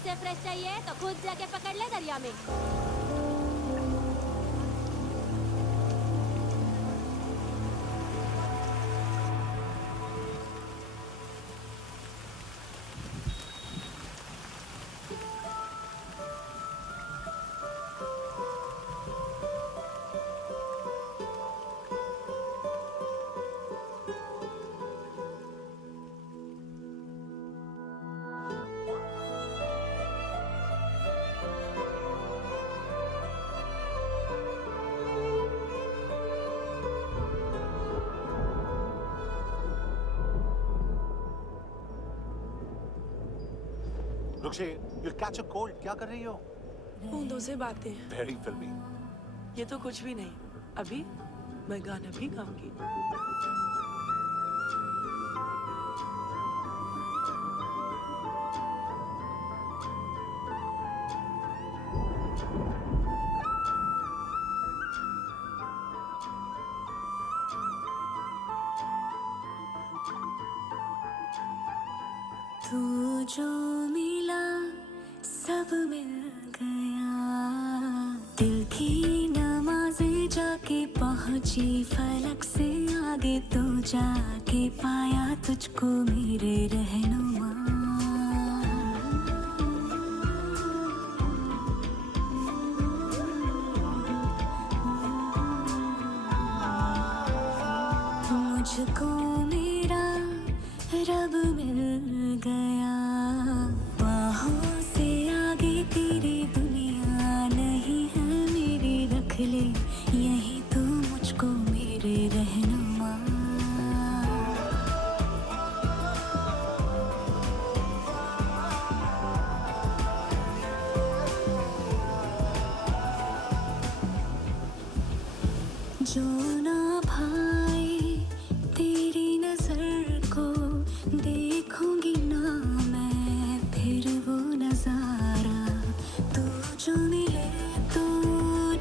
इससे फ्रेश चाहिए तो खुद जाके पकड़ ले दरिया में। रुक्षे, you'll catch a cold. क्या कर रही हो? बूंदों से बातें। Very filmy. ये तो कुछ भी नहीं। अभी मैं गाना भी गाऊंगी। तू जो मिला सब मिल गया, दिल की नमाज़ें जाके पहुंची फलक से आगे, तो जाके पाया तुझको मेरे रहनुमा। मुझको मेरा रब मिल गया, बाहों से आगे तेरी दुनिया नहीं है मेरी, रख ले यही तू मुझको मेरे रहनुमा। जो ना भाए तेरी नजर को देखूंगी ना मैं फिर वो नजारा, तू जो मिले तो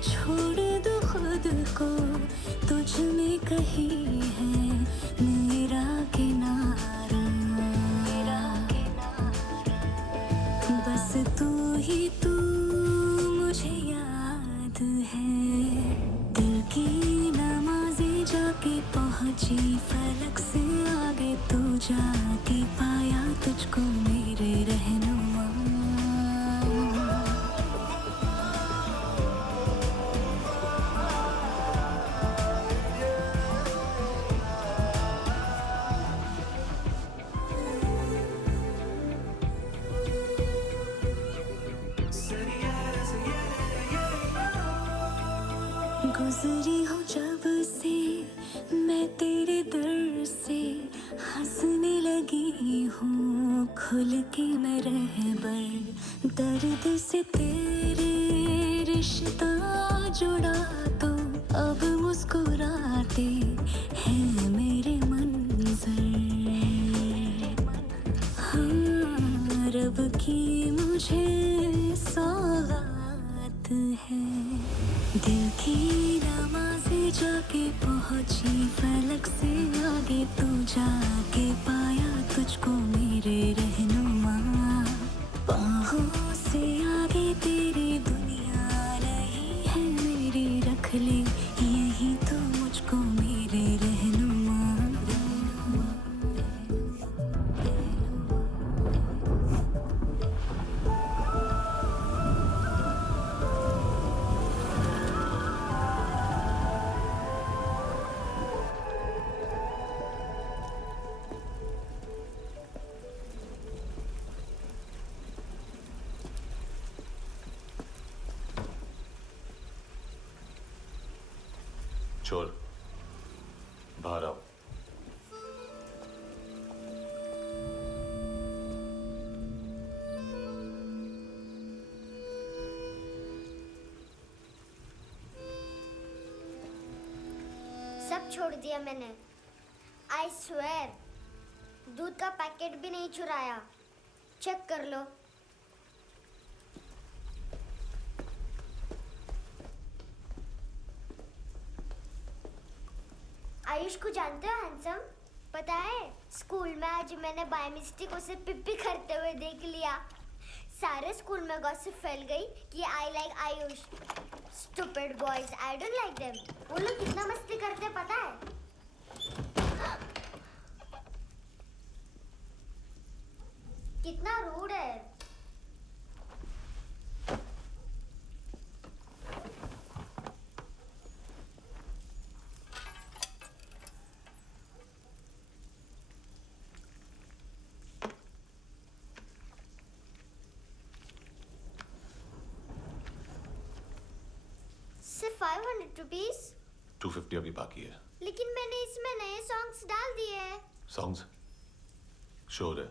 छोड़ दो खुद को, तुझ में कहीं है मेरा किनारा, मेरा किनारा। बस तू ही तू मुझे याद है, दिल की नमाज़ें जाके पहुंची फलक से आगे, तू जाके पाया तुझको मेरे रहनुमा। गुजरी हूँ जब से मैं तेरे दर से, हंसने लगी हूँ खुल के मैं रहबर, दर्द से तेरे रिश्ता जुड़ा, तो अब मुस्कुराते हैं मेरे मंजर। हाँ, रब की मुझे सौगात है, दिल की नमाज़ें जाके पहुंची फलक से आगे, तू जाके पाया तुझको मेरे रहनुमा। बाहों से आगे तेरी दुनिया नहीं है मेरी, रख ले यही तो मुझको मेरे रहनुमा। चोर, बाहर आओ। सब छोड़ दिया मैंने, आई स्वेर। दूध का पैकेट भी नहीं चुराया, चेक कर लो। आयुष को जानते हो हैंडसम? पता है स्कूल में आज मैंने बाय मिस्टेक उसे पिप्पी करते हुए देख लिया। सारे स्कूल में गॉसिप फैल गई कि I like Ayush. Stupid boys, I don't like them. वो लोग कितना मस्ती करते पता है? कितना रूड है। सिर्फ 500 रुपीज? 250 अभी बाकी है। लेकिन मैंने इसमें नए सॉन्ग्स डाल दिए हैं। सॉन्ग्स? श्योर है?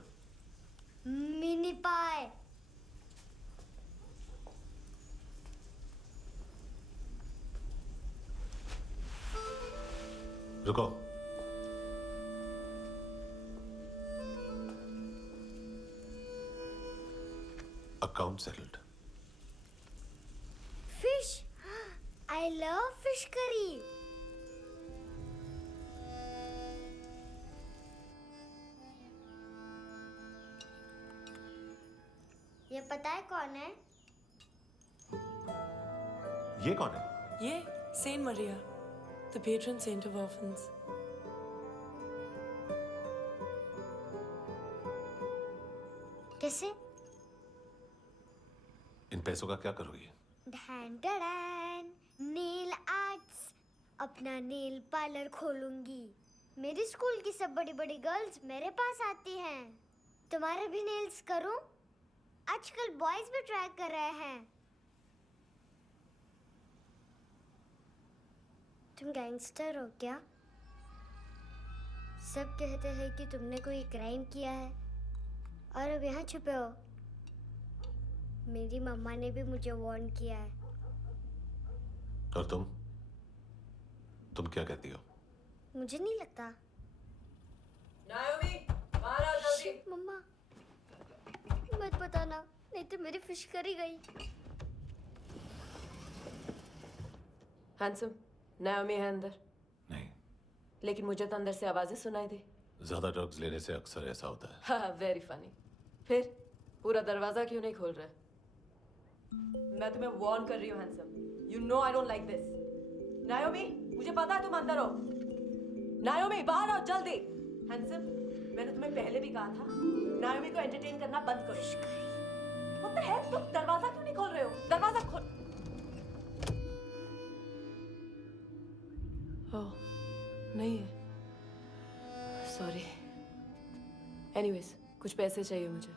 मिनी पाए। रुको। Account settled. Fish, I love fish curry. ये पता है कौन है? ये कौन है? ये saint Maria, the patron saint of orphans. कैसे? इन पैसों का क्या करोगी? ढैन ढैन, नेल आर्ट्स। अपना नेल पार्लर खोलूंगी। मेरी स्कूल की सब बड़ी बड़ी गर्ल्स मेरे पास आती हैं। तुम्हारे भी नेल्स करूं? आजकल बॉयज भी ट्राई कर रहे हैं। तुम गैंगस्टर हो क्या? सब कहते हैं कि तुमने कोई क्राइम किया है और अब यहाँ छुपे हो। मेरी मम्मा ने भी मुझे वार्न किया है। और तुम क्या कहती हो? मुझे नहीं लगता। नायोमी, बाहर आओ जल्दी। शिट, मम्मा मत बताना, नहीं तो मेरी फिश करी गई। हैंडसम, नायोमी है अंदर। नहीं। लेकिन मुझे तो अंदर से आवाजें सुनाई दी। ज्यादा ड्रग्स लेने से अक्सर ऐसा होता है। हाँ, वेरी फनी। फिर पूरा दरवाजा क्यों नहीं खोल रहा? मैं तुम्हें वार्न कर रही हूँ handsome. You know I don't like this. नायोमी, मुझे पता है तुम अंदर हो। नायोमी, बाहर आओ जल्दी। हैंडसम, मैंने तुम्हें पहले भी कहा था नायोमी को एंटरटेन करना बंद करो। What the hell? तुम दरवाजा क्यों नहीं खोल रहे हो? दरवाजा खोल। ओह, नहीं है। सॉरी। एनीवेज, कुछ पैसे चाहिए मुझे।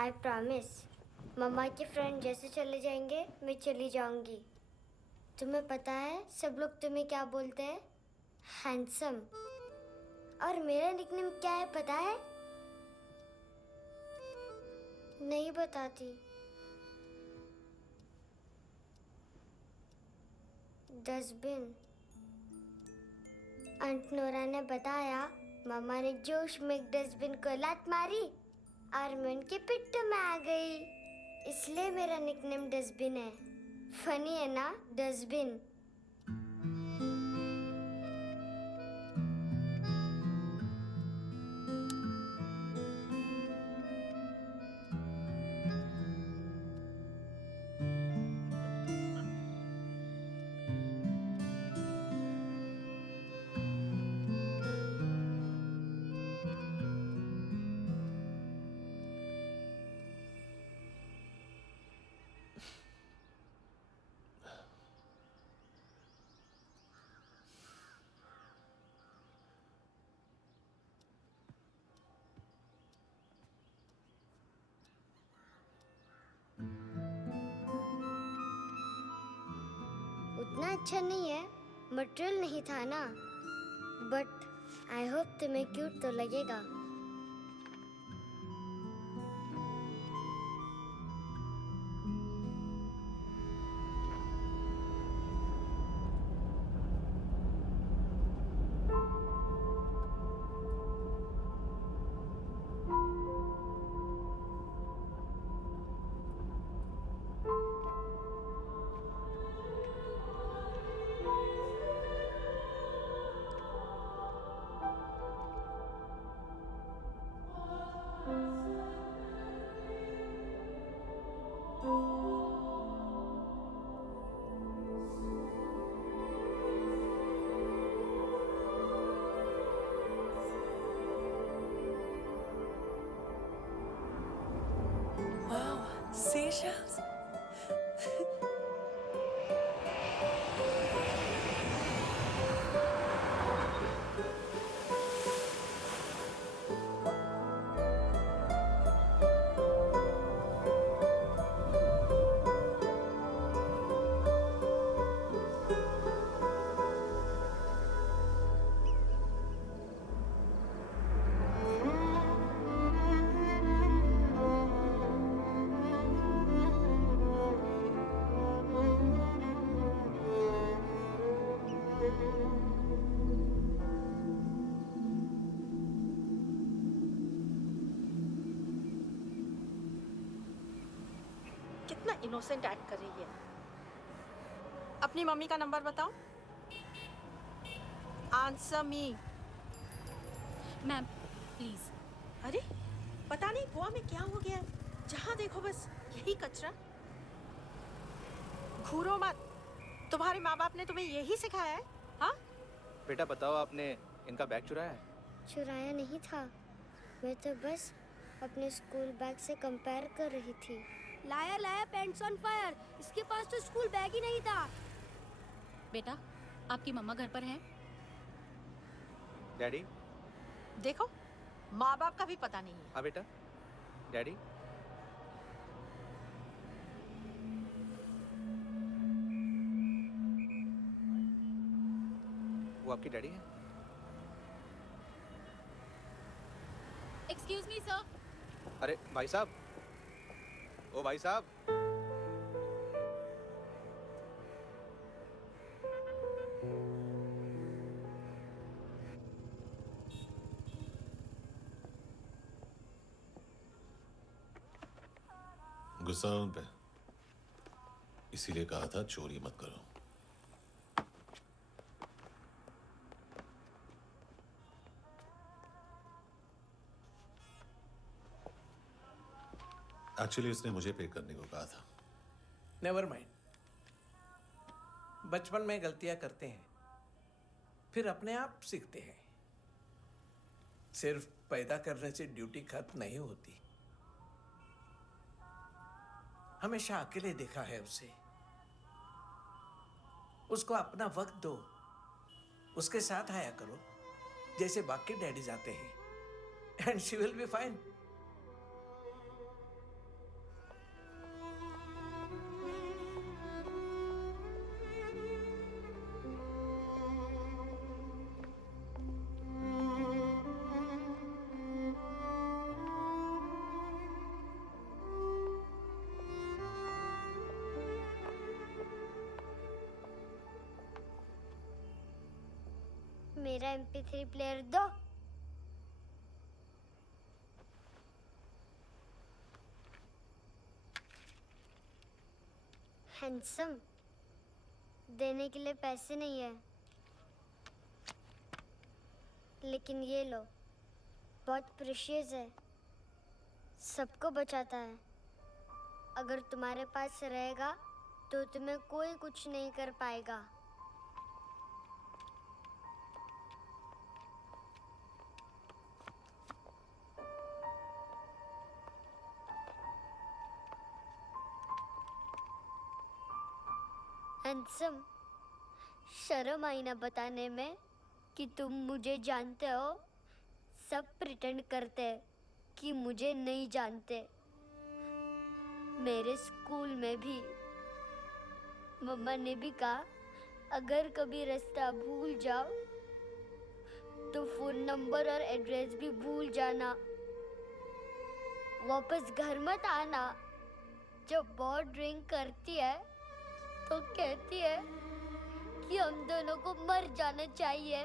I promise. मम्मा के फ्रेंड जैसे चले जाएंगे मैं चली जाऊंगी। तुम्हें पता है सब लोग तुम्हें क्या बोलते हैं? हैंडसम। और मेरा निकनेम क्या है पता है? नहीं बताती। डस्टबिन। आंट नोरा ने बताया मम्मा ने जोश में एक डस्टबिन को लात मारी और मैं उनके पिट्ठू में आ गई, इसलिए मेरा निकनेम डस्टबिन है। फनी है ना डस्टबिन? अच्छा नहीं है, मटेरियल नहीं था ना, बट आई होप तुम्हें क्यूट तो लगेगा। Wow, seashells. कितना इनोसेंट एक्ट कर रही है। अपनी मम्मी का नंबर बताओ। Answer me. Ma'am please. अरे पता नहीं गोवा में क्या हो गया, जहाँ देखो बस यही कचरा। घूरो मत, तुम्हारे माँ बाप ने तुम्हें यही सिखाया है? हाँ बेटा बताओ, आपने इनका बैग चुराया है? चुराया नहीं था, मैं तो बस अपने स्कूल बैग से कंपेयर कर रही थी। लाया लाया पेंट्स ऑन फायर, इसके पास तो स्कूल बैग ही नहीं था। बेटा आपकी मम्मा घर पर है? डैडी? देखो, माँ बाप का भी पता नहीं है। हाँ बेटा। डैडी? वो आपकी डैडी है? Excuse me sir. अरे भाई साहब, ओ भाई साहब। गुस्सा उन पे, इसीलिए कहा था चोरी मत करो। एक्चुअली उसने मुझे पे करने को कहा था। नेवर माइंड, बचपन में गलतियां करते हैं, फिर अपने आप सीखते हैं। सिर्फ पैदा करने से ड्यूटी खत्म नहीं होती। हमेशा अकेले देखा है उसे। उसको अपना वक्त दो, उसके साथ आया करो जैसे बाकी डैडी जाते हैं, and she will be fine. मेरा MP3 प्लेयर दो। हैंडसम, देने के लिए पैसे नहीं है, लेकिन ये लो, बहुत प्रेशियस है, सबको बचाता है। अगर तुम्हारे पास रहेगा तो तुम्हें कोई कुछ नहीं कर पाएगा। हैंडसम, शर्म आई ना बताने में कि तुम मुझे जानते हो। सब प्रिटेंड करते हैं कि मुझे नहीं जानते। मेरे स्कूल में भी मम्मा ने भी कहा, अगर कभी रास्ता भूल जाओ तो फोन नंबर और एड्रेस भी भूल जाना। वापस घर मत आना। जब बहुत ड्रिंक करती है तो कहती है कि हम दोनों को मर जाना चाहिए।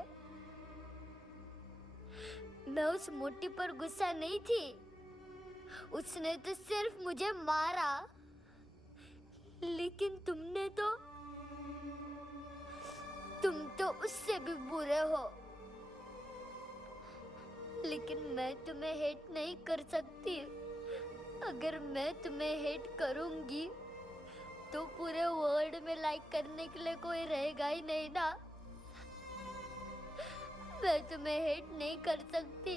मैं उस मोटी पर गुस्सा नहीं थी, उसने तो सिर्फ मुझे मारा। लेकिन तुम तो उससे भी बुरे हो। लेकिन मैं तुम्हें हेट नहीं कर सकती। अगर मैं तुम्हें हेट करूंगी तो पूरे वर्ल्ड में लाइक करने के लिए कोई रहेगा ही नहीं ना। मैं तुम्हें हेट नहीं कर सकती।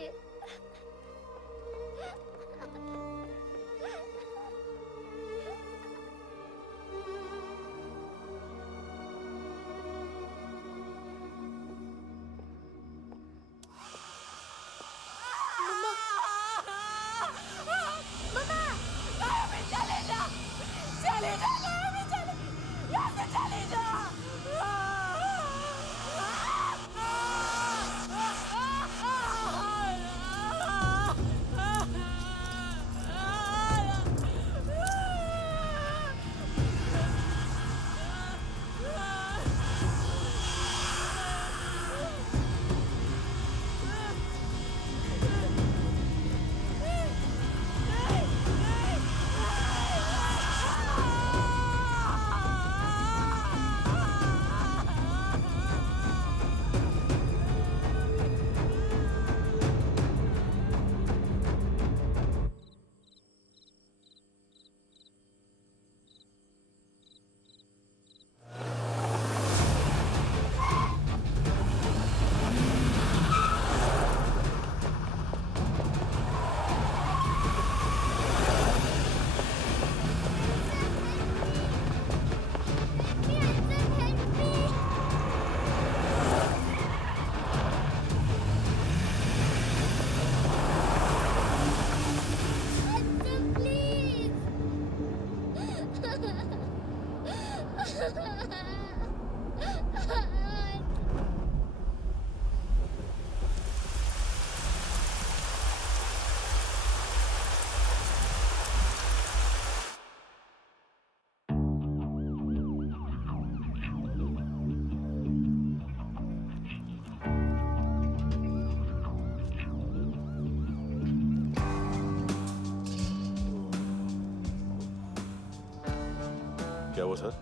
क्या हुआ सर?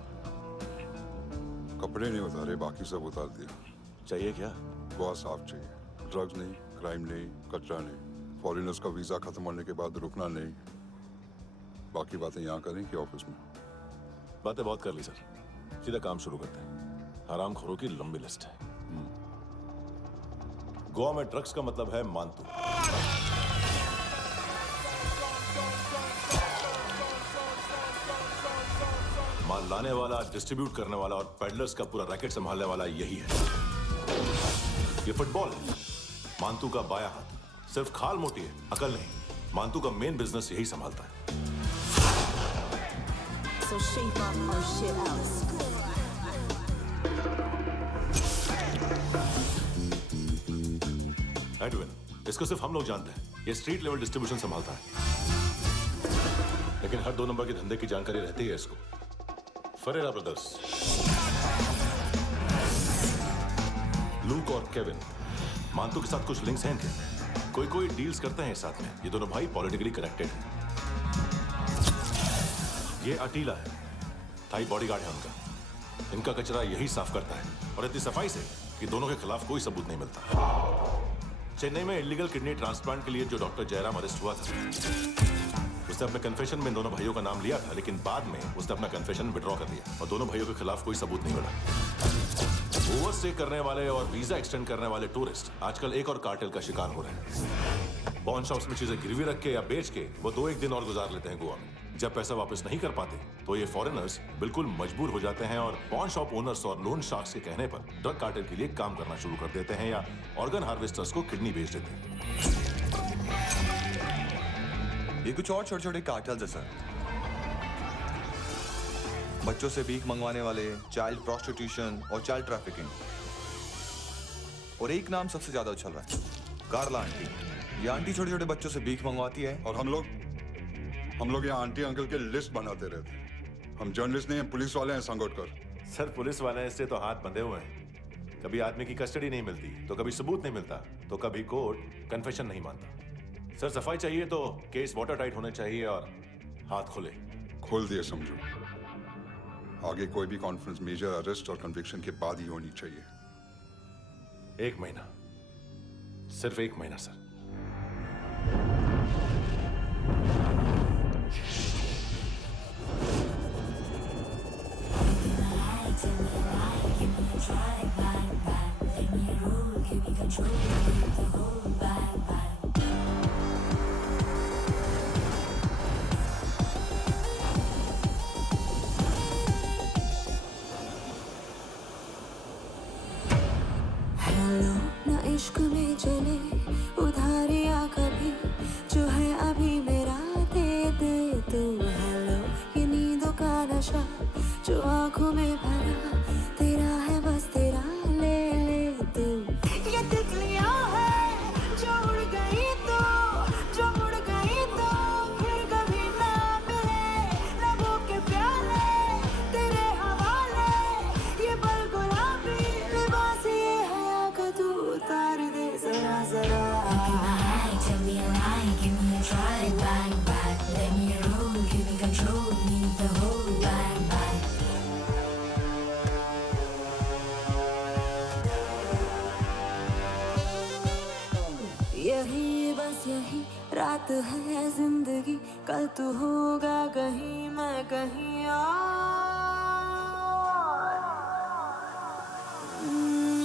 कपड़े नहीं उतारे, बाकी सब उतार दिया। चाहिए क्या? बहुत साफ चाहिए। ड्रग्स नहीं, क्राइम नहीं, कचरा नहीं। फॉरेनर्स का वीजा खत्म होने के बाद रुकना नहीं। बाकी बातें यहाँ करें कि ऑफिस में? बातें बहुत कर ली सर, सीधा काम शुरू करते हैं। हरामखोरों की लंबी लिस्ट है। गोवा में ड्रग्स का मतलब है मानतू। माल लाने वाला, डिस्ट्रीब्यूट करने वाला और पेडलर्स का पूरा रैकेट संभालने वाला यही है। ये फुटबॉल है, मानतू का बाया हाथ। सिर्फ खाल मोटी है, अकल नहीं। मानतू का मेन बिजनेस यही संभालता है। So shape up our shit out. Edwin, इसको सिर्फ हम लोग जानते हैं। ये स्ट्रीट लेवल डिस्ट्रीब्यूशन संभालता है, लेकिन हर 2 नंबर के धंधे की जानकारी रहती है इसको। फरेरा ब्रदर्स, लूक और केविन, मानतू के साथ कुछ लिंक्स हैं इनके। कोई डील्स करते हैं साथ में। ये दोनों भाई पॉलिटिकली कनेक्टेड हैं। ये अटीला है, थाई बॉडीगार्ड है उनका। इनका कचरा यही साफ करता है, और इतनी सफाई से कि दोनों के खिलाफ कोई सबूत नहीं मिलता। चेन्नई में इलीगल किडनी ट्रांसप्लांट के लिए जो डॉक्टर जयराम अरेस्ट हुआ था, उसने अपने कन्फेशन में दोनों भाइयों का नाम लिया था, लेकिन बाद में उसने अपना कन्फेशन विड्रॉ कर लिया और दोनों भाइयों के खिलाफ कोई सबूत नहीं मिला। ओवरस्टे करने वाले और वीजा एक्सटेंड करने वाले टूरिस्ट आजकल एक और कार्टेल का शिकार हो रहे हैं। पॉन शॉप्स में चीजें गिरवी रख के या बेच के वो 2-1 दिन और गुजार लेते हैं गोवा में। जब पैसा वापस नहीं कर पाते तो ये फॉरेनर्स बिल्कुल मजबूर हो जाते हैं और पॉन शॉप ओनर्स और लोन शार्क्स के कहने पर ड्रग कार्टेल के लिए काम करना शुरू कर देते हैं या ऑर्गन हार्वेस्टर्स को किडनी बेच देते हैं। ये कुछ और छोटे-छोटे कार्टेल्स हैं सर। बच्चों से भीख मंगवाने वाले, चाइल्ड प्रोस्टिट्यूशन और चाइल्ड ट्रैफिकिंग। और एक नाम सबसे ज्यादा उछल रहा है, कार्ला आंटी। ये आंटी छोटे छोटे बच्चों से भीख मंगवाती है। और हम लोग यहाँ आंटी अंकल के लिस्ट बनाते रहते हैं। हम जर्नलिस्ट नहीं हैं, पुलिस वाले हैं संगोटकर। सर पुलिस वाले इससे तो हाथ बंधे हुए हैं। कभी आदमी की कस्टडी नहीं मिलती, तो कभी सबूत नहीं मिलता, तो कभी कोर्ट कन्फेशन नहीं मानता। सर सफाई चाहिए तो केस वाटर टाइट होने चाहिए और हाथ खुले। खोल दिए समझो। आगे कोई भी कॉन्फ्रेंस मेजर अरेस्ट और कन्विक्शन के बाद ही होनी चाहिए। 1 महीना, सिर्फ 1 महीना सर। हेलो ना इश्क में चले उधारियाँ कभी, जो है अभी मेरा दे दे तू। हेलो ये नींदों का नशा जो आंखों में भरा, तेरा है बस तेरा, ले ले तू। ये तितलियाँ है जो उड़ गई तो, जो मुड़ गई तो फिर कभी ना मिले। लबों के प्याले तेरे हवाले, ये पल गुलाबी लिबास ये हया का तू उतार दे जरा जरा। Tell me a lie, give me a try, bang bang. Let me roll, give me control, need the whole bang bang. यही बस यही रात है जिंदगी, कल तू होगा कहीं मैं कहीं और।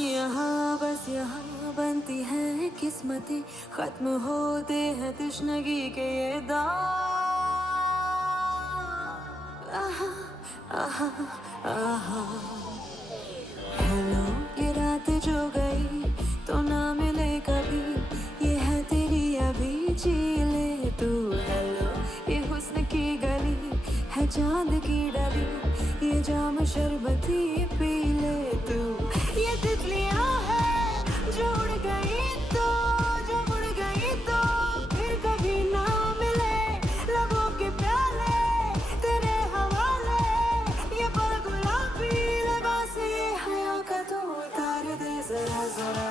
यहाँ बस यहाँ बनती है किस्मतें, खत्म होते हैं तश्नगी के ये दाग। आहा आहा आहा। हेलो ये रात जो गई तो ना मिले कभी, ये है तेरी अभी जी ले तू। हेलो ये हुस्न की गली है चांद की डली, ये जाम शरबती पी ले तू। ये तितलियाँ है जो उड़ गई तो, जो मुड़ गई तो फिर कभी ना मिले। लबों के प्याले तेरे हवाले, ये पल गुलाबी लिबास ये हया का तू उतार दे जरा जरा।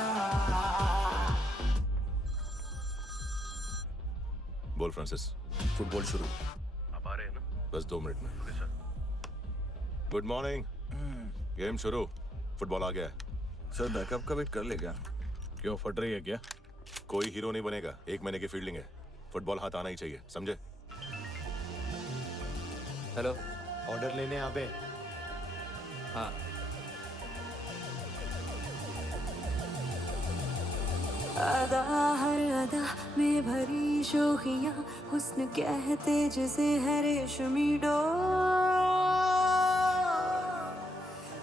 बोल फ्रांसिस। फुटबॉल शुरू। आप आ रहे हैं ना? बस 2 मिनट में। Good morning. गेम शुरू। फुटबॉल आ गया है। सर बैकअप का वेट कर ले क्या? क्यों, फट रही है क्या? कोई हीरो नहीं बनेगा, 1 महीने की फील्डिंग है। फुटबॉल हाथ आना ही चाहिए, समझे? हेलो, ऑर्डर लेने आबे। हाँ। अदा हर अदा में भरी शोखियाँ, हुस्न कहते जिसे है रेशमी डोर।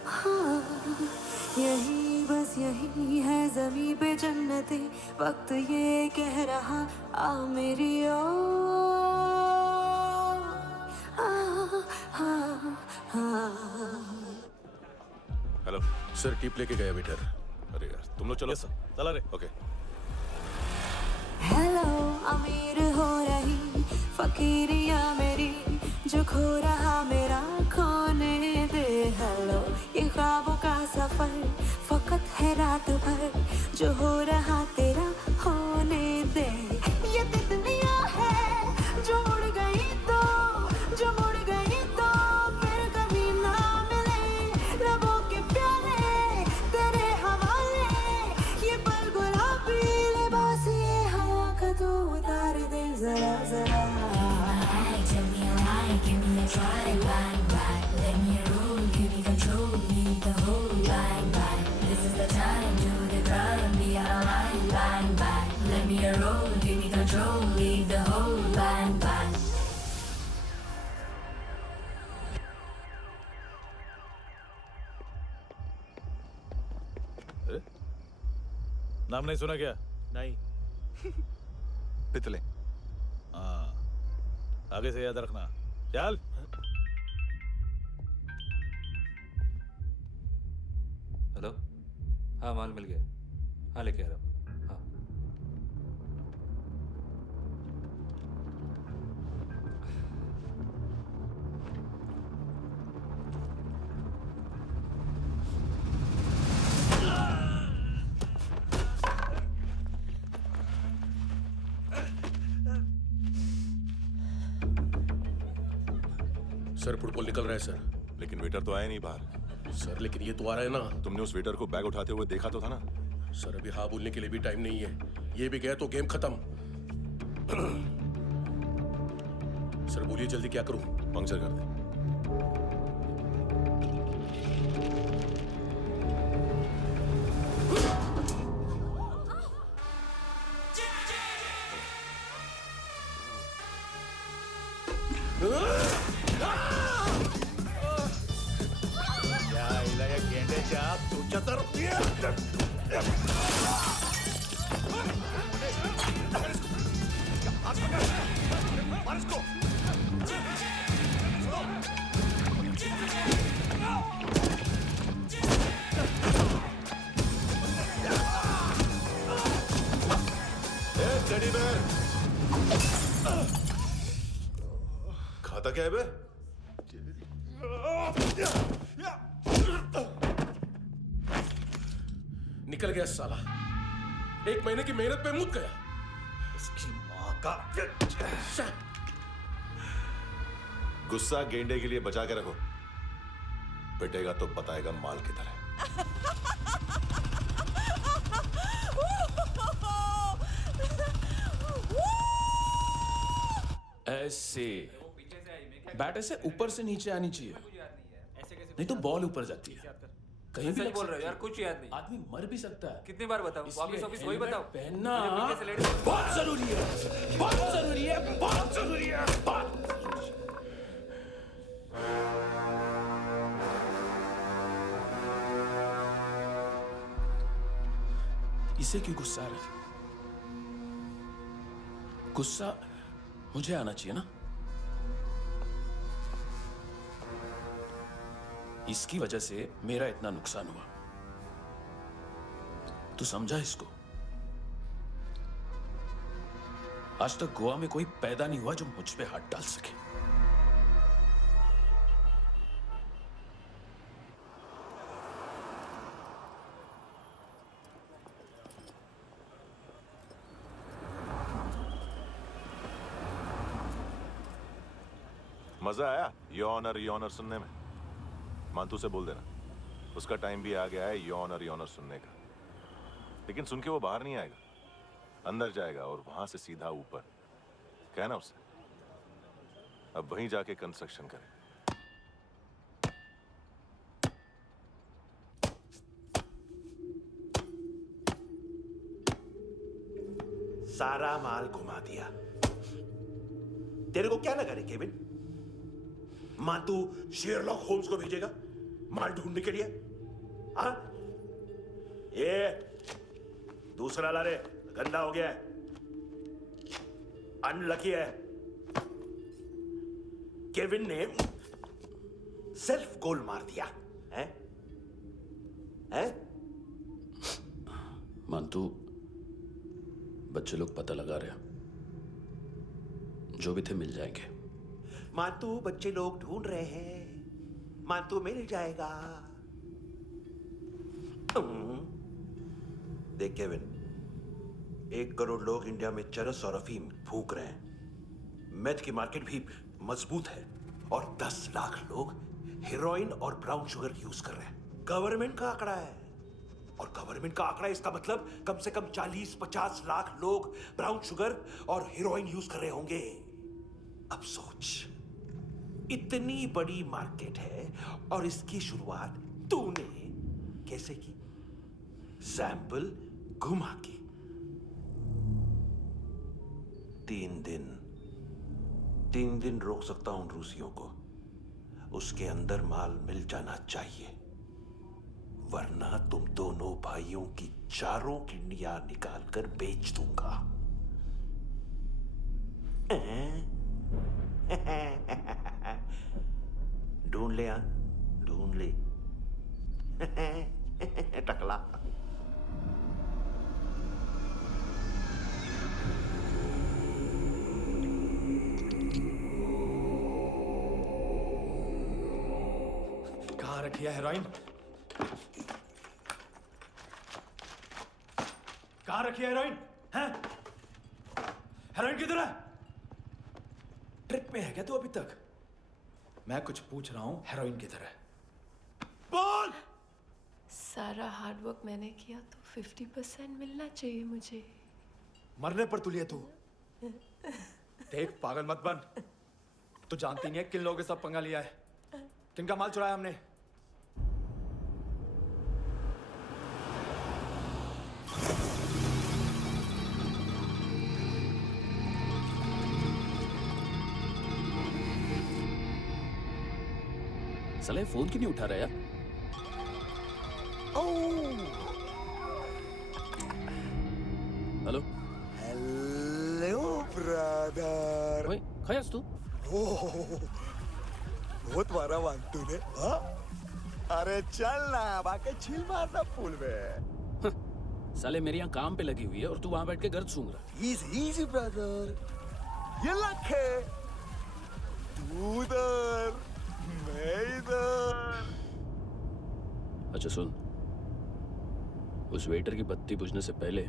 हाँ, यही बस यही है ज़मीं पे जन्नते, वक्त ये कह रहा आ मेरी ओर। हेलो सर, टिप लेके गया वेटर। अरे यार तुम लोग चलो। चला रे। ओके। हेलो अमीर हो रही फकीरिया मेरी, जो खो रहा मेरा खोने दे। हेलो ये ख्वाबों का सफर फकत है रात भर, जो हो रहा तेरा होने दे। ये तितलियाँ है जो उड़ गई तो, जो मुड़ गई तो फिर कभी ना मिले। लबों के प्याले तेरे हवाले, ये पल गुलाबी लिबास ये हवा का तू उतार दे जरा जरा। Tell me a lie, give me a try, bang bang. Let me roll, give me control, need the whole bang bang. This is the time, do the crime, be alive, bang bang. Let me roll, give me control, leave the whole bang bang. नाम नहीं सुना क्या? नहीं। पितले। हाँ, आगे से याद रखना। चल। हाँ माल मिल गया। हाँ लेके आ रहा हूँ। हाँ सर फुटबॉल निकल रहा है सर। लेकिन वेटर तो आया नहीं बाहर। सर लेकिन ये तो आ रहा है ना। तुमने उस वेटर को बैग उठाते हुए देखा तो था ना। सर अभी हाँ बोलने के लिए भी टाइम नहीं है। ये भी गया तो गेम खत्म। सर बोलिए जल्दी क्या करूं? पंक्चर कर दे। खाता क्या है बे? निकल गया साला। 1 महीने की मेहनत पे मुक गया। इसकी माँ का गुस्सा गेंडे के लिए बचा के रखो। पिटेगा तो बताएगा माल किधर है। ऐसे बैट ऐसे ऊपर से नीचे आनी चाहिए, नहीं तो बॉल ऊपर जाती है। कहीं भी बोल रहे हो यार, कुछ याद नहीं। आदमी मर भी सकता है। कितनी बार बताऊं? वापिस वापिस वही बताओ। पहनना बहुत जरूरी है, बहुत जरूरी है, बहुत जरूरी है, बहुत जरूरी है। इसे क्यों गुस्सा आ रहा है? गुस्सा मुझे आना चाहिए ना। इसकी वजह से मेरा इतना नुकसान हुआ। तू समझा इसको? आज तक गोवा में कोई पैदा नहीं हुआ जो मुझ पे हाथ डाल सके। मजा आया यॉनर सुनने में? मानतू से बोल देना उसका टाइम भी आ गया है यॉनर सुनने का। लेकिन सुन के वो बाहर नहीं आएगा, अंदर जाएगा और वहां से सीधा ऊपर। कहना उसे अब वहीं जाके कंस्ट्रक्शन करे। सारा माल घुमा दिया। तेरे को क्या लगा रे केविन? मां तू शेरलॉक होम्स को भेजेगा माल ढूंढने के लिए? हाँ? ये दूसरा ला रे, गंदा हो गया है, अनलकी है। केविन ने सेल्फ गोल मार दिया है? हैं? मानतू, बच्चे लोग पता लगा रहे हैं, जो भी थे मिल जाएंगे। मानतू बच्चे लोग ढूंढ रहे हैं, मानतू मिल जाएगा। देख केविन, 1 करोड़ लोग इंडिया में चरस और अफीम फूंक रहे हैं। मेथ की मार्केट भी मजबूत है और 10 लाख लोग हेरोइन और ब्राउन शुगर यूज कर रहे हैं। गवर्नमेंट का आंकड़ा है, और गवर्नमेंट का आंकड़ा इसका मतलब कम से कम 40-50 लाख लोग ब्राउन शुगर और हेरोइन यूज कर रहे होंगे। अब सोच, इतनी बड़ी मार्केट है और इसकी शुरुआत तूने कैसे की? सैंपल घुमा के। 3 दिन रोक सकता हूं रूसियों को, उसके अंदर माल मिल जाना चाहिए, वरना तुम दोनों भाइयों की 4 किडनियां निकाल कर बेच दूंगा। ढूंढ ले, ढूंढ ले। टकला। रखी है हेरोइन? कहाँ रखी है हेरोइन? हैं? हेरोइन किधर है? ट्रिप में है क्या तू अभी तक? मैं कुछ पूछ रहा हूँ, हेरोइन किधर है? बोल! सारा हार्डवर्क मैंने किया तो 50% मिलना चाहिए मुझे। मरने पर तुलिए तू। देख पागल मत बन। तू जानती नहीं है किन लोगों के साथ पंगा लिया है, किनका माल चुराया हमने। साले फोन क्यों नहीं उठा रहा यार? Hello hello brother. ओए खयास तू? बहुत मारा वांटू ने, हाँ? अरे चल ना, बाकी चिल मारना पूल में। साले मेरे यहाँ काम पे लगी हुई है और तू वहां बैठ के गर्द सूंघ रहा। इजी ब्रदर, ये लक है। तू उधर, मैं इधर। अच्छा सुन, उस वेटर की बत्ती बुझने से पहले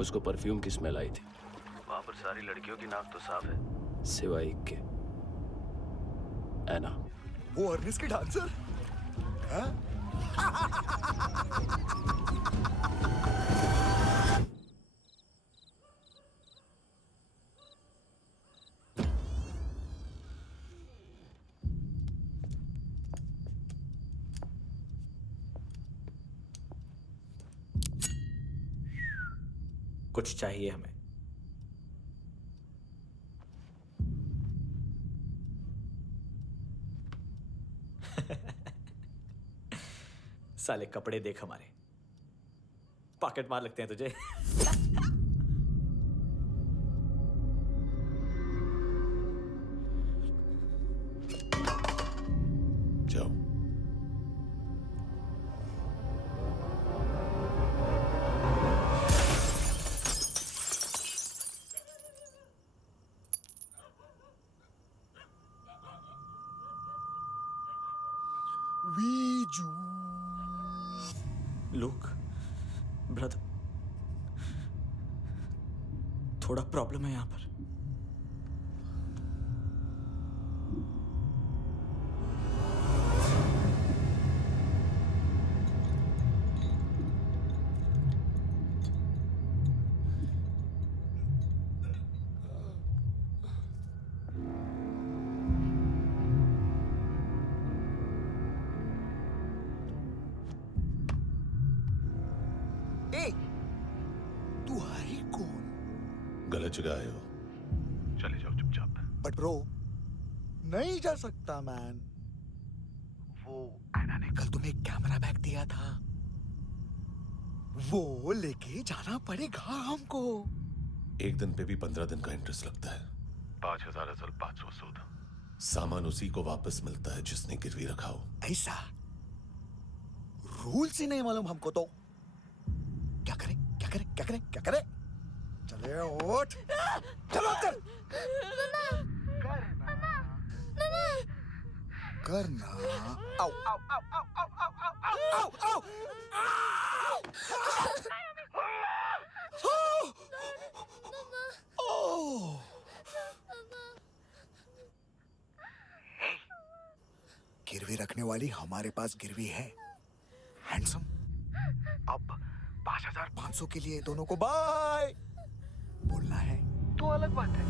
उसको परफ्यूम की स्मेल आई थी। वहां पर सारी लड़कियों की नाक तो साफ है, सिवाय एक के, ऐना। वो अर्निस की डांसर? हाँ? कुछ चाहिए हमें। साले कपड़े देख हमारे, पॉकेट मार लगते हैं तुझे। जाओ। लुक ब्रदर, थोड़ा प्रॉब्लम है यहाँ पर। तू है कौन? गलत जगह आए हो, चले जाओ चुपचाप। बट ब्रो, नहीं जा सकता मैन। वो ऐना ने कल तुम्हें एक कैमरा बैग दिया था, वो लेके जाना पड़ेगा हमको। एक दिन पे भी 15 दिन का इंटरेस्ट लगता है। 5,000 असल 500 सूद। सामान उसी को वापस मिलता है जिसने गिरवी रखा हो। ऐसा रूल्स ही नहीं मालूम हमको तो। क्या करें क्या करें क्या करें क्या करें? चले उठ, चलो कर करना। आओ आओ आओ आओ आओ आओ आओ आओ आओ। गिरवी रखने वाली हमारे पास गिरवी है। हैंडसम, अब 5,500 के लिए दोनों को बाय बोलना है तो अलग बात है।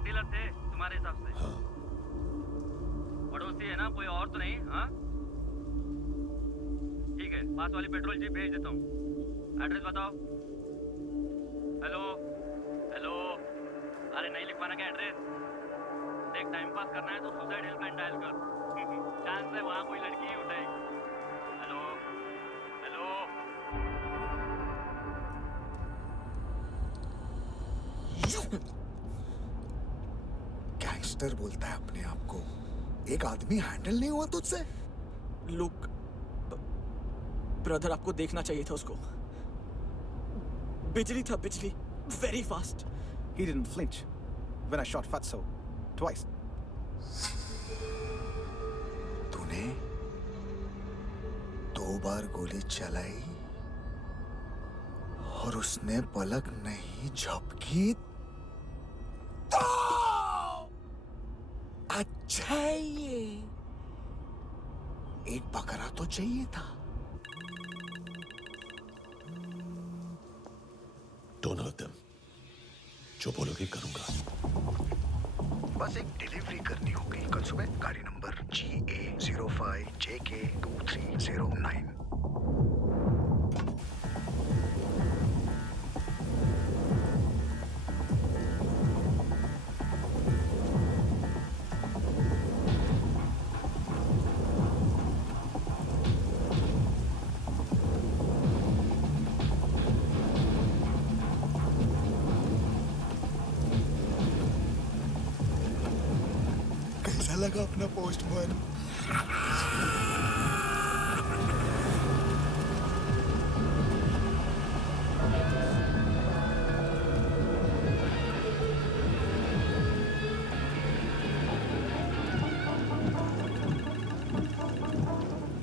ड्रग डीलर थे तुम्हारे हिसाब से? हाँ। पड़ोसी है ना, कोई और तो नहीं? हाँ ठीक है, पास वाली पेट्रोल जीप भेज देता हूँ। एड्रेस बताओ। हेलो हेलो, अरे नहीं लिख पाना क्या एड्रेस? देख, टाइम पास करना है तो सुसाइड हेल्पलाइन डायल कर। चांस है वहाँ कोई लड़की ही उठाएगी। Hello hello. गैंगस्टर बोलता है अपने आप को। एक आदमी हैंडल नहीं हुआ तुझसे? लुक ब्रदर, आपको देखना चाहिए था उसको। बिजली था, बिजली, very fast. He didn't flinch when I shot Fatso twice. तूने 2 बार गोली चलाई और उसने पलक नहीं झपकी तो अच्छा है ये। एक बकरा तो चाहिए था। Don't hurt them. जो बोलोगे करूंगा। बस एक डिलीवरी करनी होगी कल सुबह। गाड़ी नंबर GA05JK2309। कैसा लगा अपना पोस्टमैन?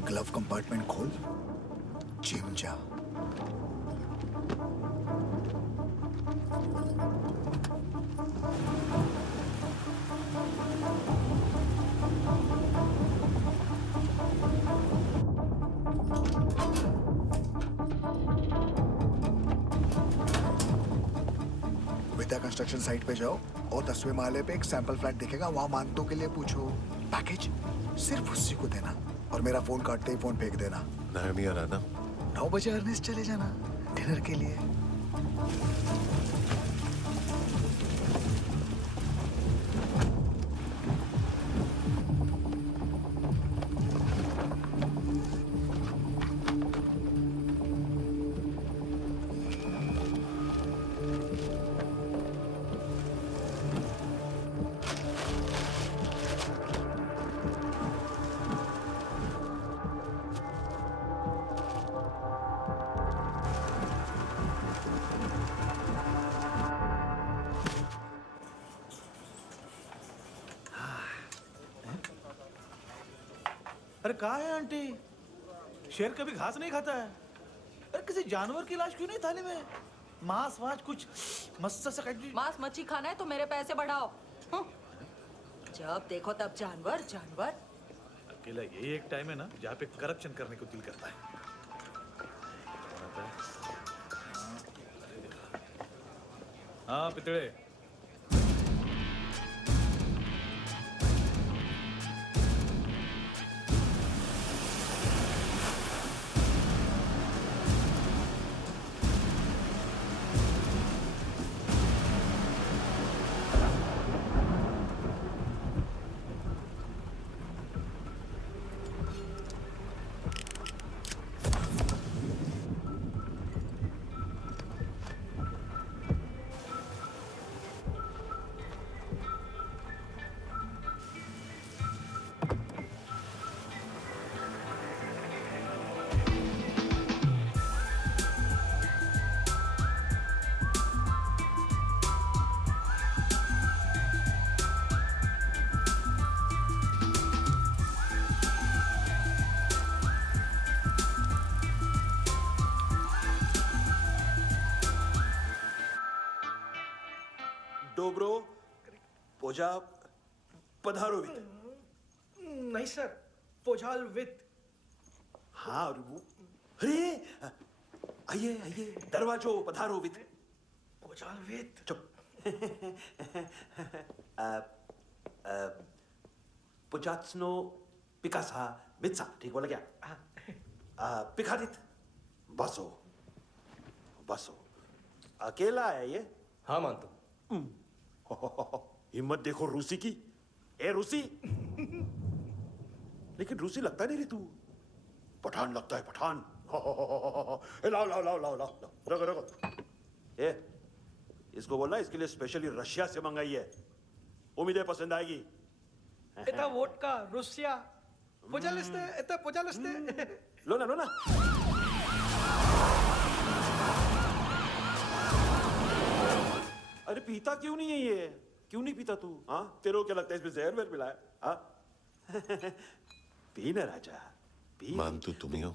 ग्लव कंपार्टमेंट खोल, जिम जा। विद्या कंस्ट्रक्शन साइट पे जाओ और 10वें माले पे एक सैंपल फ्लैट दिखेगा, वहां मानतों के लिए पूछो। पैकेज सिर्फ उसी को देना और मेरा फोन काटते ही फोन फेंक देना। नायोमी आ रहा ना? 9 बजे अर्नेस्ट चले जाना डिनर के लिए। अरे कहाँ है आंटी? शेर कभी घास नहीं खाता है। अरे किसी जानवर की लाश क्यों नहीं थाली में? मांस वास कुछ मस्त सा कट। मांस मच्छी खाना है तो मेरे पैसे बढ़ाओ। जब देखो तब जानवर जानवर। अकेला यही एक टाइम है ना जहाँ पे करप्शन करने को दिल करता है। हाँ पितड़े। डोब्रो पोजा पधारो विद। नहीं सर, पोजाल विद। हाँ और वो, अरे आइए आइए, दरवाजो पधारो विद। पोजाल विद। चुप। पुचात्सनो पिकासा मित्सा, ठीक बोला क्या? पिखादित बसो बसो। अकेला है ये? हाँ मानतो। हिम्मत देखो रूसी की। ए रूसी, लेकिन रूसी लगता नहीं रे तू, पठान लगता है, पठान। लाओ लाओ लाओ लाओ लाओ, रखो रखो। ए, इसको बोलना इसके लिए स्पेशली रशिया से मंगाई है, उम्मीद है पसंद आएगी। इतना वोडका रुसिया पोजालिस्ते, इतना पोजालिस्ते। लो ना लो ना। अरे पीता क्यों नहीं है ये? क्यों नहीं पीता तू? हाँ, तेरे को क्या लगता है इसमें जहर वहर मिला है? हाँ? पी ना राजा, पी। मान तू तुम ही हो।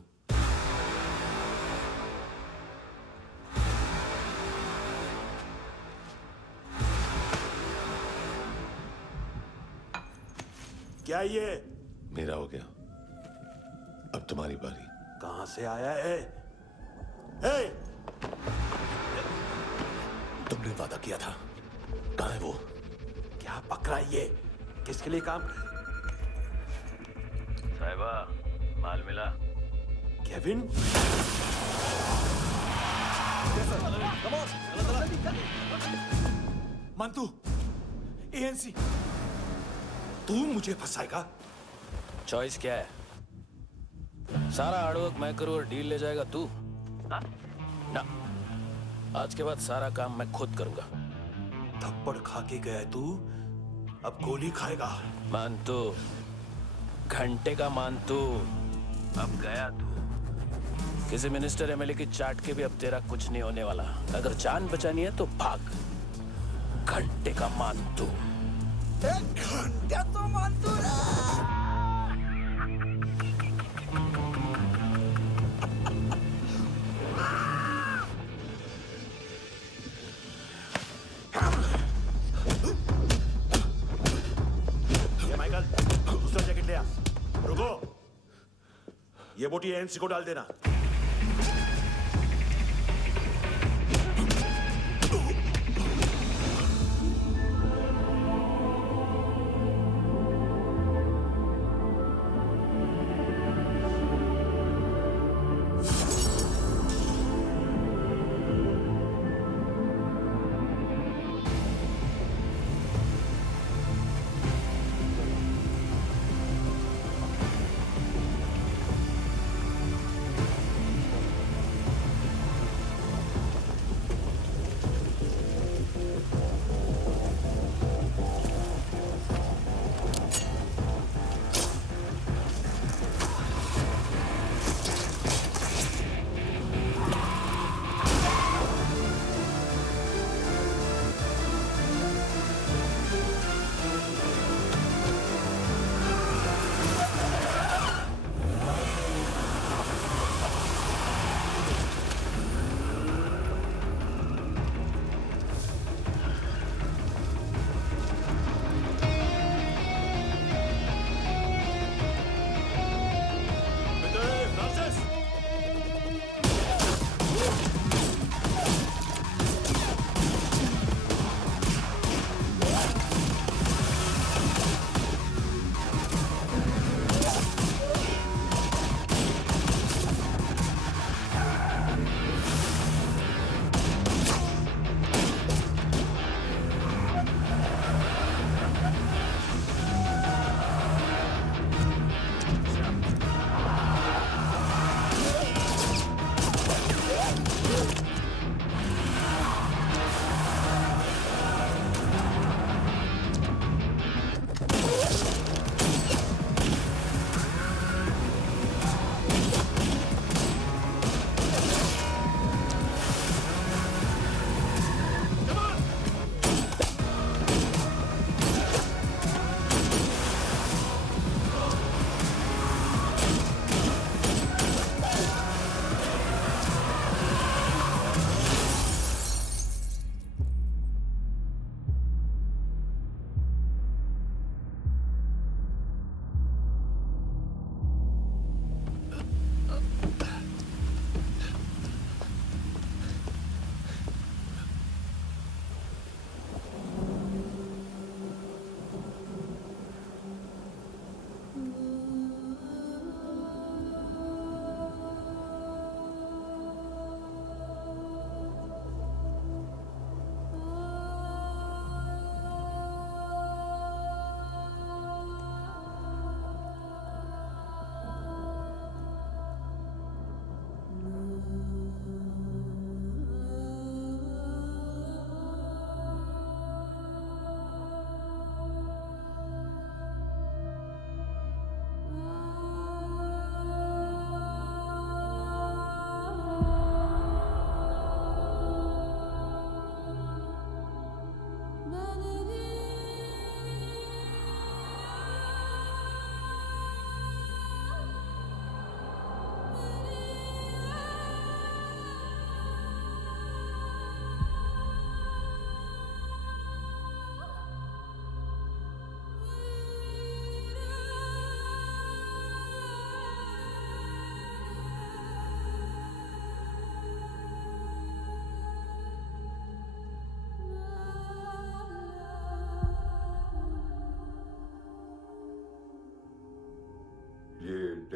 क्या ये? मेरा हो गया, अब तुम्हारी बारी। कहां से आया है? ए! तुमने वादा किया था, कहां है वो? क्या पकड़ा ये? किसके लिए काम? साहिबा, माल मिला? केविन? मंतू, एएनसी। तू मुझे फंसाएगा? चॉइस क्या है? सारा हार्डवर्क मैं करूं और डील ले जाएगा तू? ना, आज के बाद सारा काम मैं खुद करूंगा। थप्पड़ खा के गया तू, अब गोली खाएगा। मानतू, घंटे का मानतू, अब गया तू। किसी मिनिस्टर एमएलए की चाट के भी अब तेरा कुछ नहीं होने वाला। अगर जान बचानी है तो भाग। घंटे का मानतू। घंटा तो मानतू ना। ये माइकल, दूसरा जैकेट ले आ। रुको, ये बोटी एएनसी को डाल देना।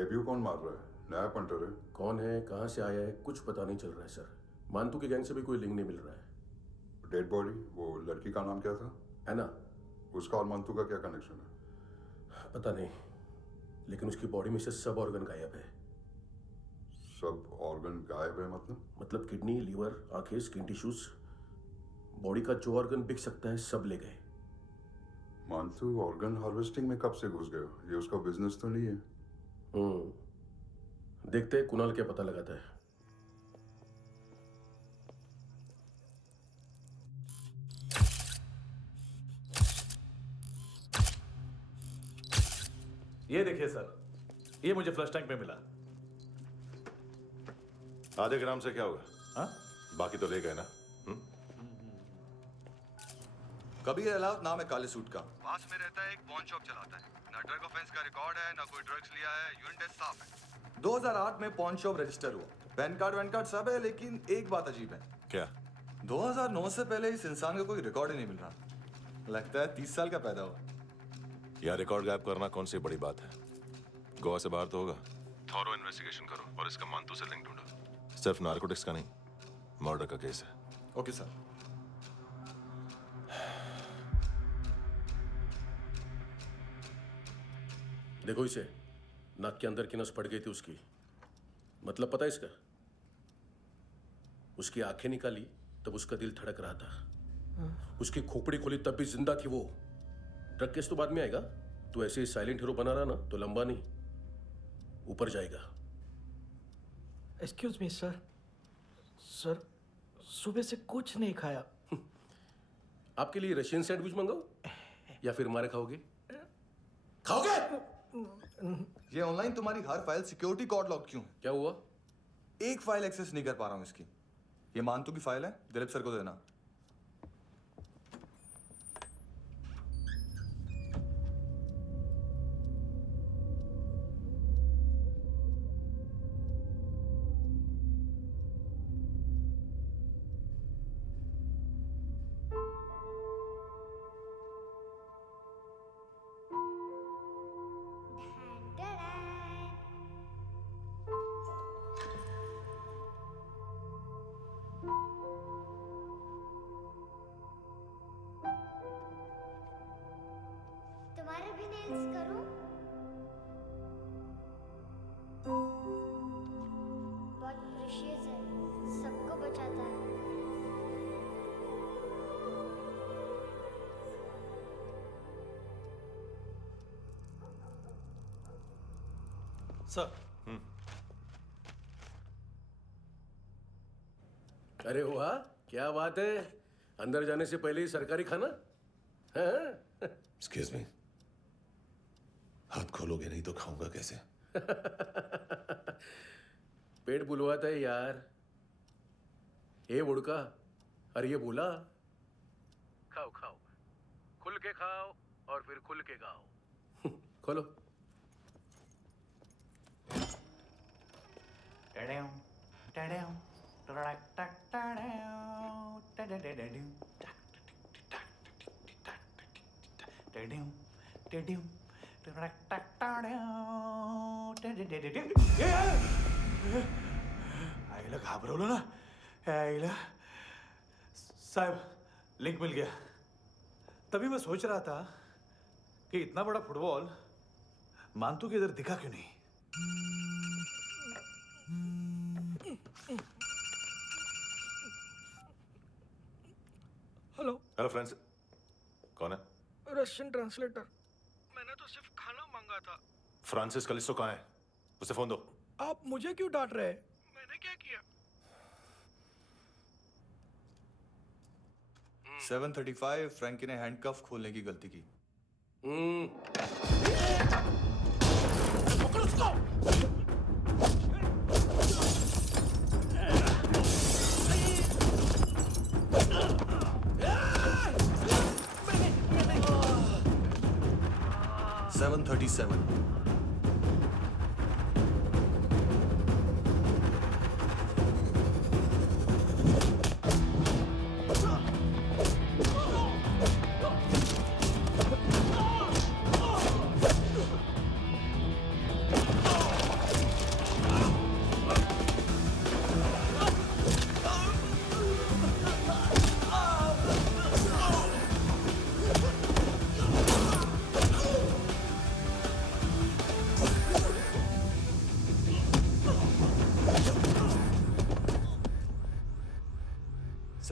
डेब्यू कौन मार रहा है? नया पंटर है। कौन है, कहाँ से आया है, कुछ पता नहीं चल रहा है सर। मानतू के गैंग से भी कोई लिंक नहीं मिल रहा है। डेड बॉडी, वो लड़की का नाम क्या था? एना। उसका और मानतू का क्या कनेक्शन है? पता नहीं, लेकिन उसकी बॉडी में से सब ऑर्गन गायब है। सब ऑर्गन गायब है मतलब किडनी, लीवर, आंखें, स्किन टिश्यूज, बॉडी का जो ऑर्गन बिक सकता है सब ले गए। मानतू ऑर्गन हार्वेस्टिंग में कब से घुस गए? ये उसका बिजनेस तो नहीं है? देखते हैं कुणाल क्या पता लगाता है। ये देखिए सर, ये मुझे फ्लश टैंक में मिला। आधे ग्राम से क्या होगा? हाँ? बाकी तो ले गए ना? कबीर अलाउद नाम है काले सूट का, पास में रहता है, एक पॉन शॉप चलाता है। ना ड्रग ऑफेंस का रिकॉर्ड है, ना कोई ड्रग्स लिया है, यूरिन टेस्ट साफ है। 2008 में पॉन शॉप रजिस्टर हुआ, पैन कार्ड सब है, लेकिन एक बात अजीब है। क्या? 2009 से पहले इस इंसान का कोई रिकॉर्ड ही नहीं मिल रहा। लगता है 30 साल का पैदा हुआ। यार रिकॉर्ड गायब करना कौन सी बड़ी बात है? गोवा से बाहर तो होगा। थॉरो इन्वेस्टिगेशन करो और इसका मानतू से लिंक ढूंढो। सिर्फ नारकोटिक्स का नहीं, मर्डर का केस है। Okay sir. देखो इसे, नाक के अंदर की नस फट गई थी उसकी। मतलब पता है इसका? उसकी आंखें निकाली तब उसका दिल धड़क रहा था। उसकी खोपड़ी खोली तब भी जिंदा थी वो। ड्रग केस तो बाद में आएगा। तो ऐसे ही साइलेंट हीरो बना रहा ना तो लंबा नहीं, ऊपर जाएगा। एक्सक्यूज मी सर, सर सुबह से कुछ नहीं खाया। आपके लिए रशियन सैंडविच मंगाओ या फिर हमारे खाओगे? खाओगे? ये ऑनलाइन तुम्हारी हर फाइल सिक्योरिटी कोड लॉक क्यों है? क्या हुआ? एक फाइल एक्सेस नहीं कर पा रहा हूं इसकी। ये मानतू की फाइल है, दिलीप सर को देना। तुम्हारे भी नेल्स करूं? बहुत प्रेशियस है, सबको बचाता है। सर। अरे वाह, क्या बात है। अंदर जाने से पहले ही सरकारी खाना। एक्सक्यूज मी, हाथ खोलोगे नहीं तो खाऊंगा कैसे? पेट बुलवाता है यार। ये बुड़का, अरे ये बोला। खाओ खाओ, खुल के खाओ और फिर खुल के गाओ। खोलो। आईला घाबरवलं ना। आईला साहब, लिंक मिल गया। तभी मैं सोच रहा था कि इतना बड़ा फुटबॉल मानतू के इधर दिखा क्यों नहीं। हेलो फ्रेंड्स, कौन है? Russian translator. मैंने तो सिर्फ खाना मांगा था। फ्रांसिस कलिस्टो कहाँ है? उसे फोन दो। आप मुझे क्यों डांट रहे हैं? मैंने क्या किया? 735 फ्रैंकी ने हैंडकफ खोलने की गलती की। पकड़ो उसको। 737 737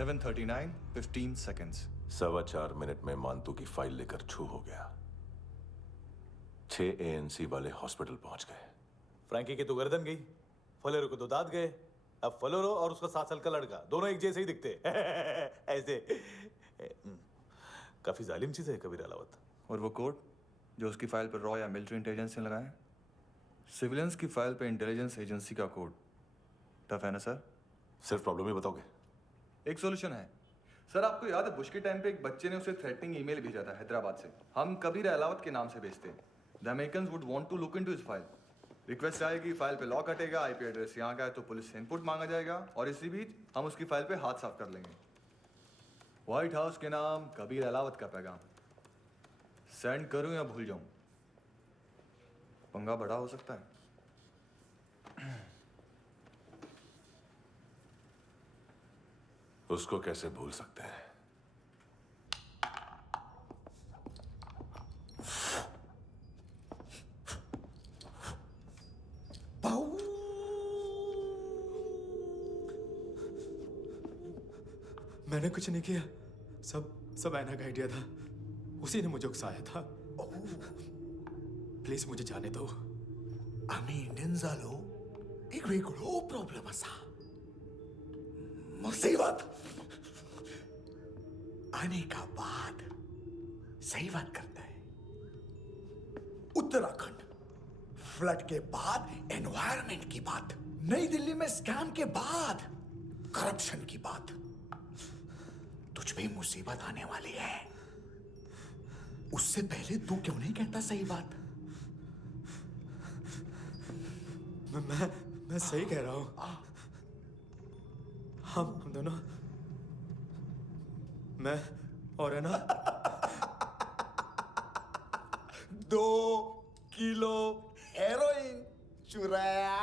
7:39, 15 seconds. 4.25 मिनट में मानतू की फाइल लेकर छू हो गया। 6 ANC वाले हॉस्पिटल पहुंच गए। फ्रैंकी की तो गर्दन गई, फलेरो को तो दांत गए। अब फलेरो और उसका 7 साल का लड़का दोनों एक जैसे ही दिखते ऐसे। काफी जालिम चीज है कबीर अलावत। और वो कोड जो उसकी फाइल पर रॉ या मिलिट्री इंटेलिजेंस ने लगाया, सिविलियंस की फाइल पे इंटेलिजेंस एजेंसी का कोड। टफ है ना सर? सिर्फ प्रॉब्लम ही बताओगे? एक सॉल्यूशन है सर। आपको याद है बुश के टाइम पे एक बच्चे ने उसे थ्रेटनिंग ईमेल भेजा था हैदराबाद से। हम कबीर अलावत के नाम से भेजते हैं। The Americans would want to look into his file. Request आएगी, फाइल पे लॉक हटेगा, आईपी एड्रेस यहाँ का है तो पुलिस से इनपुट मांगा जाएगा और इसी बीच हम उसकी फाइल पे हाथ साफ कर लेंगे। व्हाइट हाउस के नाम कबीर अलावत का पैगाम। सेंड करूं या भूल जाऊं? पंगा बड़ा हो सकता है। उसको कैसे भूल सकते हैं? मैंने कुछ नहीं किया, सब ऐना का आइडिया था। उसी ने मुझे उकसाया था। प्लीज मुझे जाने दो। आम्ही इंडियन्स आलो एक वेगळो प्रॉब्लेम असा। मुसीबत आने का बाद सही बात करता है। उत्तराखंड फ्लड के बाद एनवायरनमेंट की बात, नई दिल्ली में स्कैम के बाद करप्शन की बात। तुझ पे मुसीबत आने वाली है, उससे पहले तू क्यों नहीं कहता सही बात? मैं सही कह रहा हूं। हम दोनों, मैं और है ना 2 किलो हेरोइन चुराया।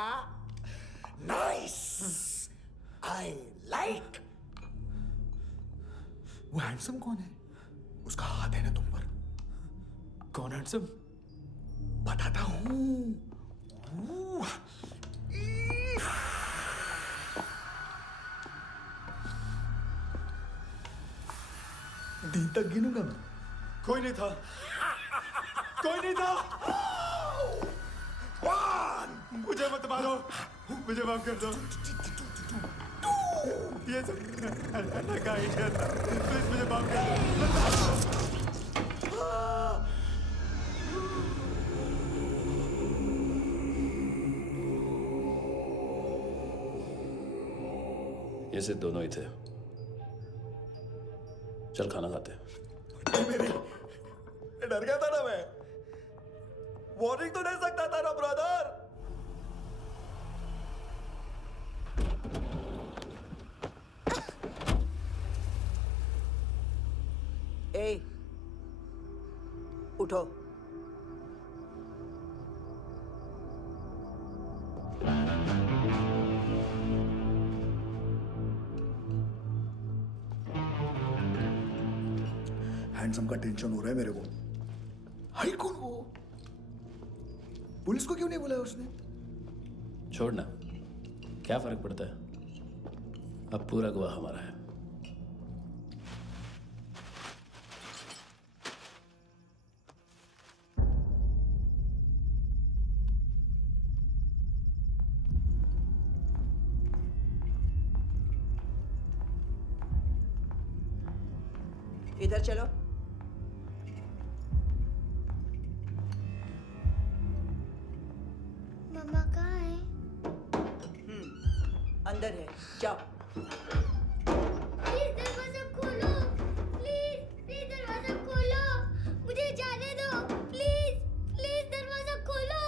Nice, I like. वो हैंडसम कौन है? उसका हाथ है ना तुम पर? कौन हैंडसम? बताता हूं। दिन तक गिनूंगा मैं। कोई नहीं था, कोई नहीं था। मुझे मत मारो, मुझे माफ कर दो। ये सब ऐना का आइडिया था। प्लीज मुझे माफ कर दो। ये सिर्फ दोनों ही थे। चल खाना खाते। डर गया था ना मैं। वार्निंग तो दे सकता था ना ब्रदर। ए, उठो। हैंडसम का टेंशन हो रहा है मेरे को। हाई कौन वो? पुलिस को क्यों नहीं बुलाया उसने? छोड़ना, क्या फर्क पड़ता है? अब पूरा गवाह हमारा है। इधर चलो। मम्मा कहाँ है? अंदर है, जाओ। प्लीज दरवाजा खोलो। प्लीज दरवाजा खोलो। मुझे जाने दो। प्लीज दरवाजा खोलो।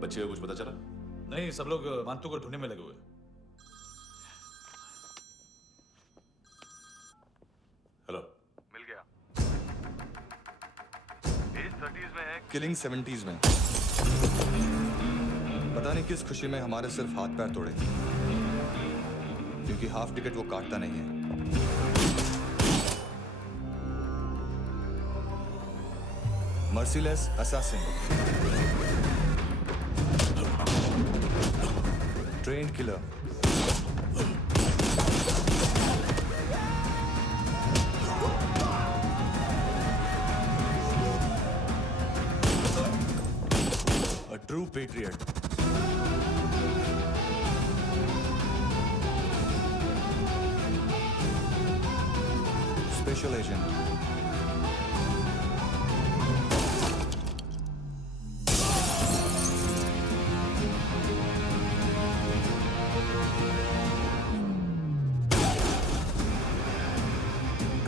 बच्चे को कुछ पता चला? नहीं, सब लोग मानतू को ढूंढने में लगे हुए। हेलो, मिल गया। एज 30s में है, किलिंग 70s में। पता नहीं किस खुशी में हमारे सिर्फ हाथ पैर तोड़े, क्योंकि हाफ टिकट वो काटता नहीं है। Merciless assassin, trained killer, a true patriot. Special agent.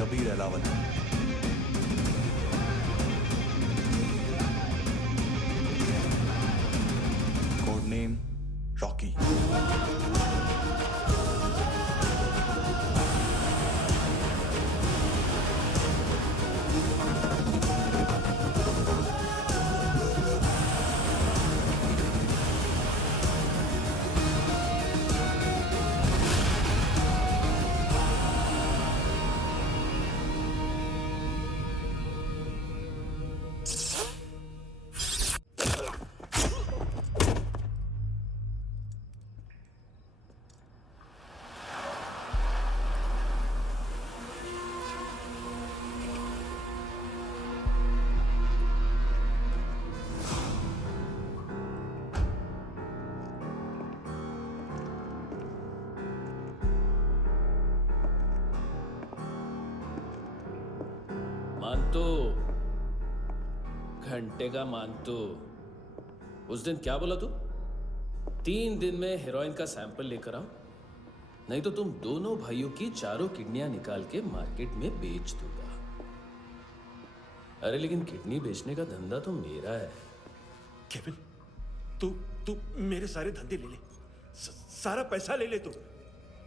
Kabir Alawat. Code name Rocky. मानतो, घंटे का मानतो। उस दिन क्या बोला तू? 3 दिन में हेरोइन का सैंपल लेकर आओ, नहीं तो तुम दोनों भाइयों की चारों किडनियां निकाल के मार्केट में बेच दूंगा। अरे लेकिन किडनी बेचने का धंधा तो मेरा है। केविन, तू मेरे सारे धंधे ले ले, सारा पैसा ले ले तू।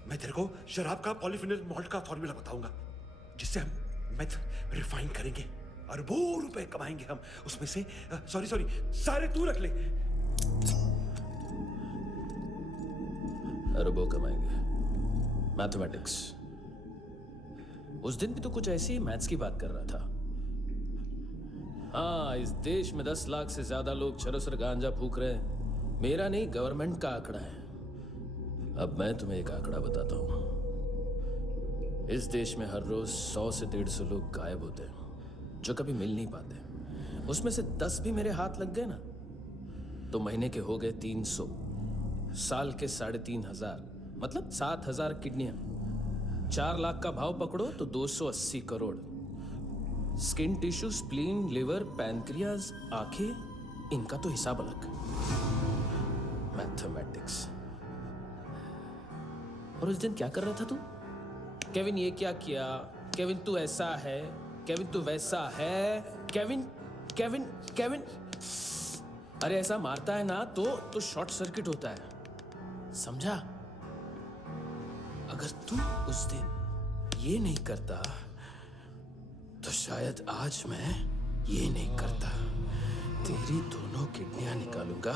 मैं तेरे को शराब का पॉलीफिनल मॉल्ट का फॉर्मूला बताऊंगा, जिससे हम मेथ रिफाइन करेंगे, अरबों रुपए कमाएंगे हम उसमें से। सॉरी सारे तू रख ले। अरबों कमाएंगे, मैथमेटिक्स। उस दिन भी तो कुछ ऐसी मैथ्स की बात कर रहा था। हाँ, इस देश में 10 लाख से ज्यादा लोग चरस और गांजा फूक रहे हैं। मेरा नहीं, गवर्नमेंट का आंकड़ा है। अब मैं तुम्हें एक आंकड़ा बताता हूं। इस देश में हर रोज 100 से 150 लोग गायब होते हैं, जो कभी मिल नहीं पाते। उसमें से 10 भी मेरे हाथ लग गए ना, तो महीने के हो गए 300, साल के 3500, मतलब 7000 किडनियां। 4 लाख का भाव पकड़ो तो 280 crore. Skin tissue, spleen, liver, pancreas, आंखें, इनका तो हिसाब अलग। मैथमेटिक्स। और उस दिन क्या कर रहा था तू? केविन ये क्या किया, केविन तू ऐसा है, केविन तू वैसा है, केविन केविन केविन। अरे ऐसा मारता है ना तो शॉर्ट सर्किट होता है, समझा? अगर तू उस दिन ये नहीं करता तो शायद आज मैं ये नहीं करता। तेरी दोनों किडनियां निकालूंगा,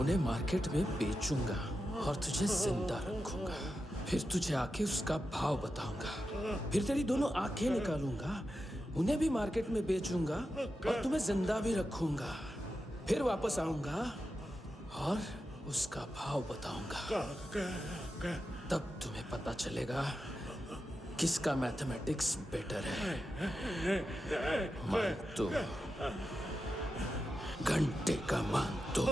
उन्हें मार्केट में बेचूंगा और तुझे जिंदा रखूंगा। फिर तुझे आके उसका भाव बताऊंगा। फिर तेरी दोनों आंखें निकालूंगा, उन्हें भी मार्केट में बेचूंगा और तुम्हें जिंदा भी रखूंगा। फिर वापस आऊंगा और उसका भाव बताऊंगा। तब तुम्हें पता चलेगा किसका मैथमेटिक्स बेटर है। मानतो, घंटे का मानतो।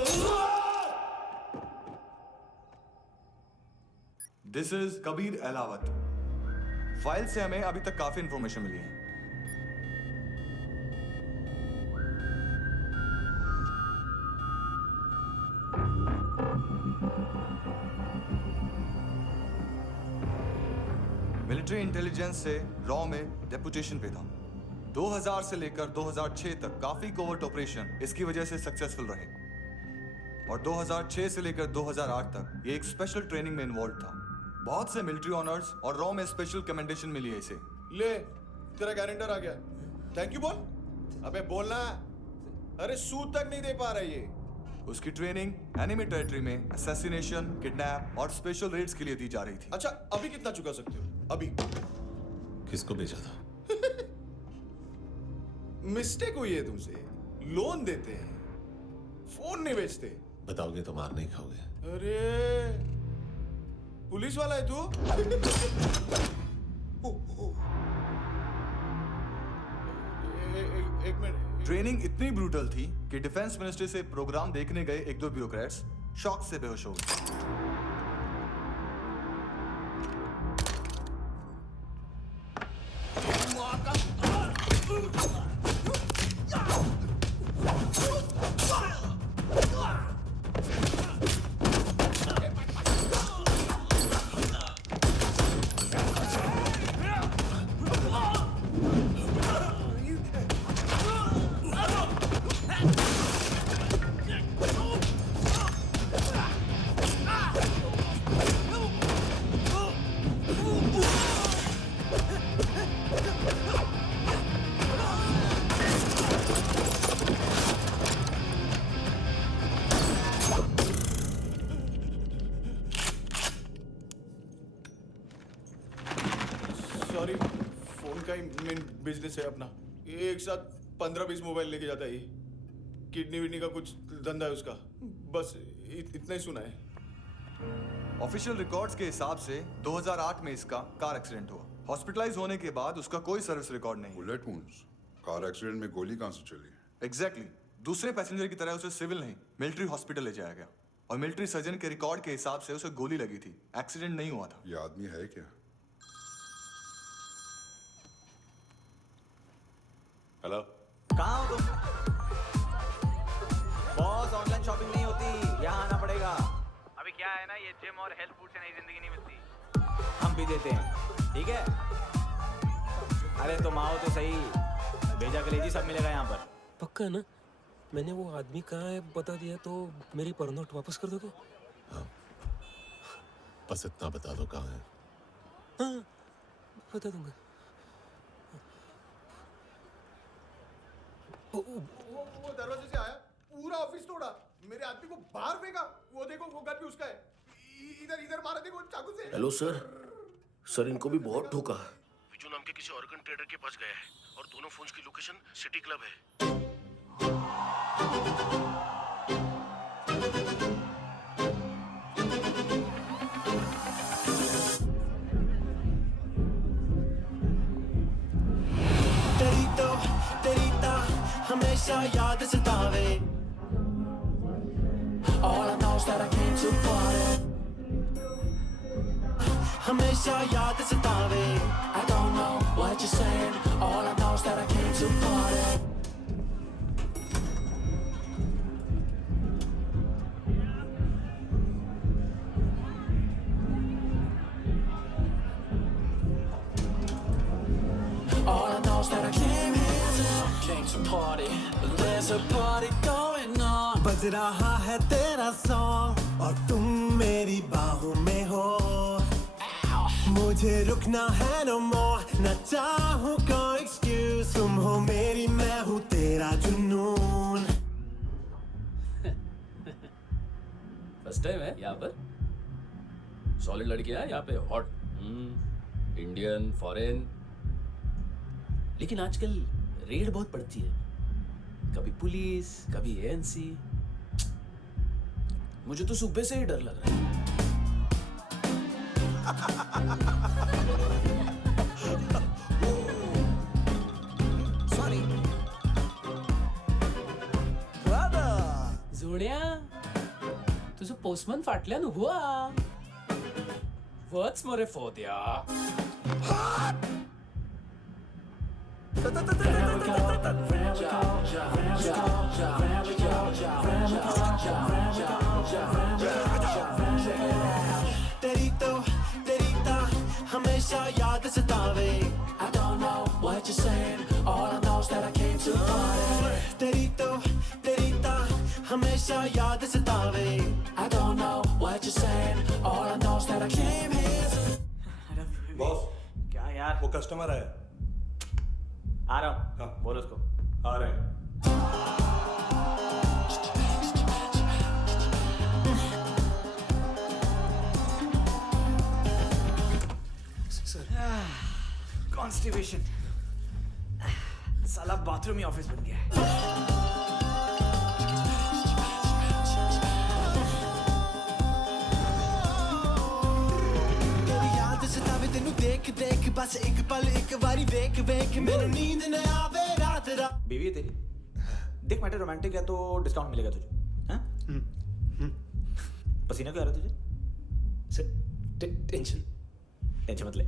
This is Kabir Ahlawat. File से हमें अभी तक काफी इंफॉर्मेशन मिली है। मिलिट्री इंटेलिजेंस से रॉ में डेपुटेशन पे था। 2000 से लेकर 2006 तक काफी कोवर्ट ऑपरेशन इसकी वजह से सक्सेसफुल रहे, और 2006 से लेकर 2008 तक ये एक स्पेशल ट्रेनिंग में इन्वॉल्व था। बहुत से मिलिट्री ऑनर्स और रॉ में स्पेशल कमेंडेशन मिली है इसे। ले, तेरा गारंटर आ गया। थैंक यू बोल। अबे बोलना। अरे सूद तक नहीं दे पा रहा ये। उसकी ट्रेनिंग एनिमी टेरिटरी में असैसिनेशन, किडनैप और स्पेशल रेड्स के लिए दी जा रही थी। अच्छा अभी कितना चुका सकते हो? अभी किसको भेजा था? मिस्टेक हुई है तुमसे। लोन देते हैं, फोन नहीं बेचते। बताओगे तो मार नहीं खाओगे। अरे पुलिस वाला है तू? एक मिनट। ट्रेनिंग इतनी ब्रूटल थी कि डिफेंस मिनिस्ट्री से प्रोग्राम देखने गए एक दो ब्यूरोक्रेट्स शॉक से बेहोश हो गए। सॉरी, फोन का ही मेन बिजनेस है अपना। एक साथ 15-20 मोबाइल लेके जाता है ये। किडनी विडनी का कुछ धंधा है उसका। बस इतना ही सुना है। ऑफिशियल रिकॉर्ड्स के हिसाब से 2008 में इसका कार एक्सीडेंट हुआ। हॉस्पिटलाइज होने के बाद उसका कोई सर्विस रिकॉर्ड नहीं। Bullet wounds. कार एक्सीडेंट में गोली कहां से चली? एग्जैक्टली। दूसरे पैसेंजर की तरह उसे सिविल नहीं, मिलिट्री हॉस्पिटल ले जाया गया और मिलिट्री सर्जन के रिकॉर्ड के हिसाब से उसे गोली लगी थी। एक्सीडेंट नहीं हुआ था। ये आदमी है क्या? हेलो, कहाँ हो तुम? बॉस, ऑनलाइन शॉपिंग नहीं होती, यहाँ आना पड़ेगा। अभी क्या है ना, ये जिम और हेल्थ फूड से नई जिंदगी नहीं मिलती। हम भी देते हैं, ठीक है? अरे तुम आओ तो सही, भेजा कलेजी सब मिलेगा यहाँ पर। पक्का ना? मैंने वो आदमी कहाँ है बता दिया तो मेरी पर नोट वापस कर दोगे? हाँ, बस इतना बता दो कहाँ है। हाँ, बता दूंगा। वो दरवाजे से आया, पूरा ऑफिस तोड़ा, मेरे आदमी को बाहर फेंका। वो देखो, वो गन भी उसका है। इधर मारा, देखो चाकू से। हेलो सर, सर इनको भी बहुत ठोका। विजू नाम के किसी ऑर्गन ट्रेडर के पास गया है और दोनों फोन्स की लोकेशन सिटी क्लब है। तेरी तो हमेशा याद सतावे। All I know is that I came to party. हमेशा याद सतावे। I don't know what you're saying. All I know is that I came to party. All I know is that I came to party. There's a party going on. बज रहा है तेरा song और तुम मेरी बाहों में हो। मुझे रुकना है no more, न चाहूँ कोई excuse। तुम हो मेरी, मैं हूँ तेरा जुनून। फर्स्ट टाइम है यहाँ पर। सॉलिड लड़कियां हैं यहाँ पे, हॉट इंडियन, फॉरेन। लेकिन आजकल रेड बहुत पड़ती है, कभी पुलिस, कभी एएनसी। मुझे तो सुबह से ही डर लग रहा है। सॉरी जोड्या, तुझं पोस्टमन फाटल्यान हुआ वच मरे फोद्या। तेरी तो हमेशा याद सतावे। I don't know what you're saying. All I know is that I came to party. तेरी तो हमेशा याद सतावे। I don't know what you're saying. All I know is that I came here. Boss, क्या यार? वो कस्टमर है। आ रहा हूँ। बोल उसको। आ रहे हैं। कॉन्स्टिपेशन। साला बाथरूम ही ऑफिस बन गया है। तेरी याद सतावे तेनू देख देख बस एक पल एक बारी वेख वेख मैनू नींद न आवे रात रात। बीवी है तेरी? देख मैटर रोमांटिक है तो डिस्काउंट मिलेगा तुझे। हाँ? पसीना क्यों आ रहा है तुझे? टेंशन मत ले,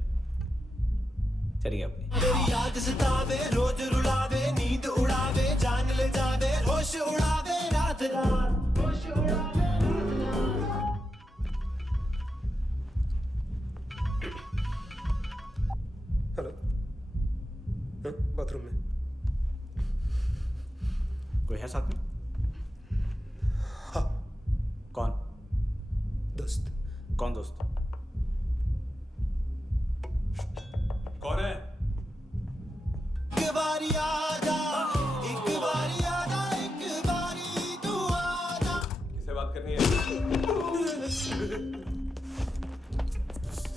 चली गया अपनी। तेरी याद सतावे रोज रुलावे नींद उड़ावे जान ले जावे होश उड़ावे रात रात होश उड़ावे। हेलो, बाथरूम में कोई है साथ में? हाँ। कौन? दोस्त। कौन दोस्त? कौन है? एक बारी आजा, एक बारी आजा, एक बारी तू आजा। किससे बात करनी है?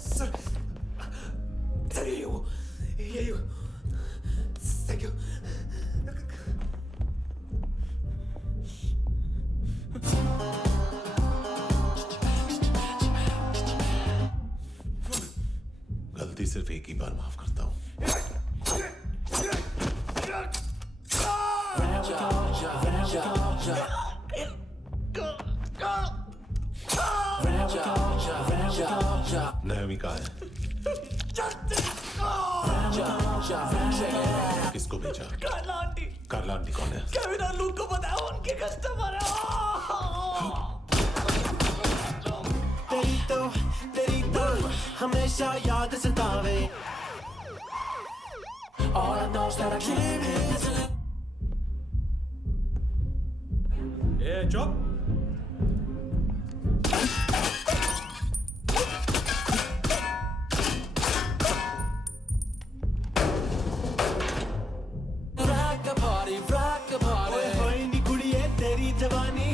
सर यही हो थैंक यू। गलती सिर्फ एक ही बार माफ करता हूं। नायोमी कहाँ है? किसको भेजा? कार्ला आंटी कौन है? केविन और लूक को बताया उनके कस्टमर है। तेरी तो हमेशा याद सतावे। All I know is that I came here to live. चुप। rock the party. ओए नी कुड़िए तेरी जवानी।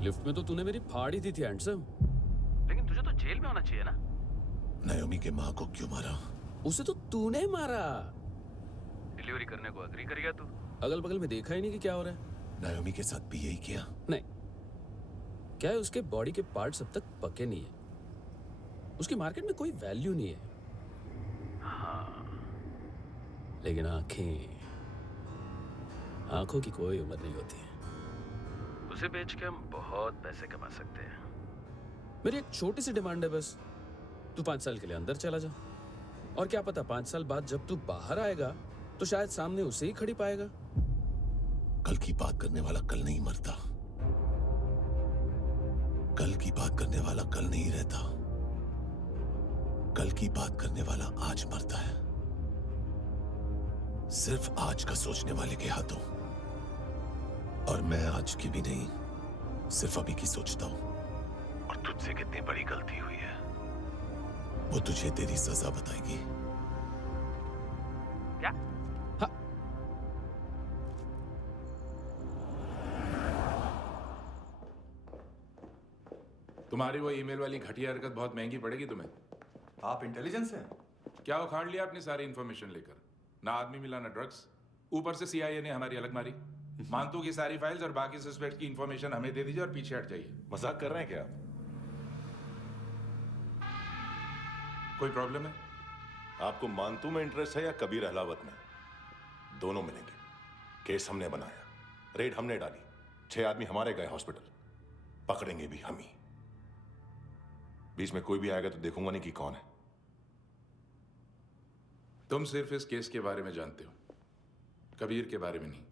लिफ्ट में तो तूने मेरी फाड़ ही दी थी हैंडसम। लेकिन तुझे तो जेल में होना चाहिए ना। नायोमी के माँ को क्यों मारा? उसे तो तूने मारा। डिलीवरी करने को अग्री कर गया तू। अगल बगल में देखा ही नहीं कि क्या हो रहा है। नायोमी के साथ भी यही किया? नहीं, क्या है उसके बॉडी के पार्ट्स अब तक पके नहीं है। उसकी मार्केट में कोई वैल्यू नहीं है। हाँ, लेकिन आंखों की कोई उम्र नहीं होती है। उसे बेच के हम बहुत पैसे कमा सकते हैं। मेरी एक छोटी सी डिमांड है बस, तू 5 साल के लिए अंदर चला जा, और क्या पता 5 साल बाद जब तू बाहर आएगा तो शायद सामने उसे ही खड़ी पाएगा। कल की बात करने वाला कल नहीं मरता, कल की बात करने वाला कल नहीं रहता, कल की बात करने वाला आज मरता है। सिर्फ आज का सोचने वाले के हाथों। और मैं आज की भी नहीं, सिर्फ अभी की सोचता हूं। और तुझसे कितनी बड़ी गलती हुई है वो तुझे तेरी सजा बताएगी। क्या? हाँ। तुम्हारी वो ईमेल वाली घटिया हरकत बहुत महंगी पड़ेगी तुम्हें। आप इंटेलिजेंस हैं? क्या उखाड़ लिया अपनी सारी इंफॉर्मेशन लेकर? ना आदमी मिला ना ड्रग्स, ऊपर से CIA ने हमारी अलग मारी। मानतू की सारी फाइल्स और बाकी सस्पेक्ट की इंफॉर्मेशन हमें दे दीजिए और पीछे हट जाइए। मजाक कर रहे हैं क्या आप? कोई प्रॉब्लम है? आपको मानतू में इंटरेस्ट है या कबीर अहलावत में? दोनों मिलेंगे। केस हमने बनाया, रेड हमने डाली, 6 आदमी हमारे गए हॉस्पिटल, पकड़ेंगे भी हम ही। बीच में कोई भी आएगा तो देखूंगा नहीं कि कौन है। तुम सिर्फ इस केस के बारे में जानते हो, कबीर के बारे में नहीं।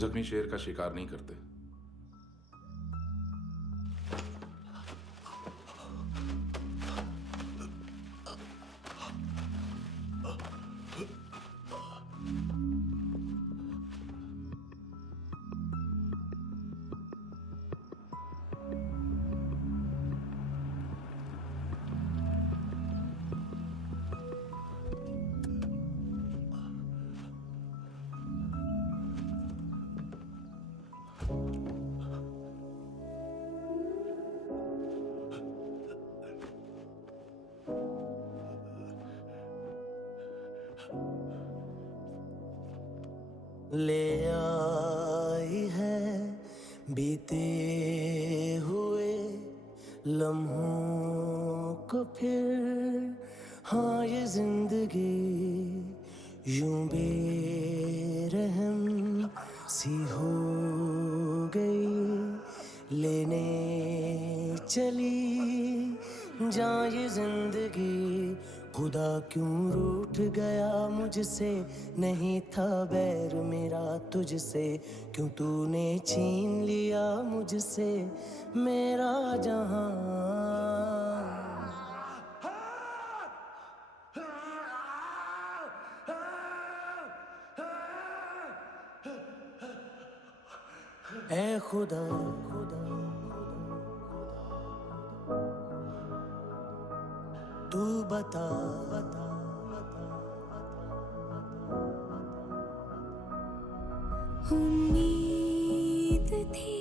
जख्मी शेर का शिकार नहीं करते। ले आई है बीते हुए लम्हों को फिर, हाँ ये जिंदगी यूं बेरहम सी हो गई, लेने चली जा ये जिंदगी। खुदा क्यों रूठ गया मुझसे, नहीं था बैर मेरा तुझसे, क्यों तूने छीन लिया मुझसे मेरा जहां। ऐ खुदा तू बता उम्मीद थी,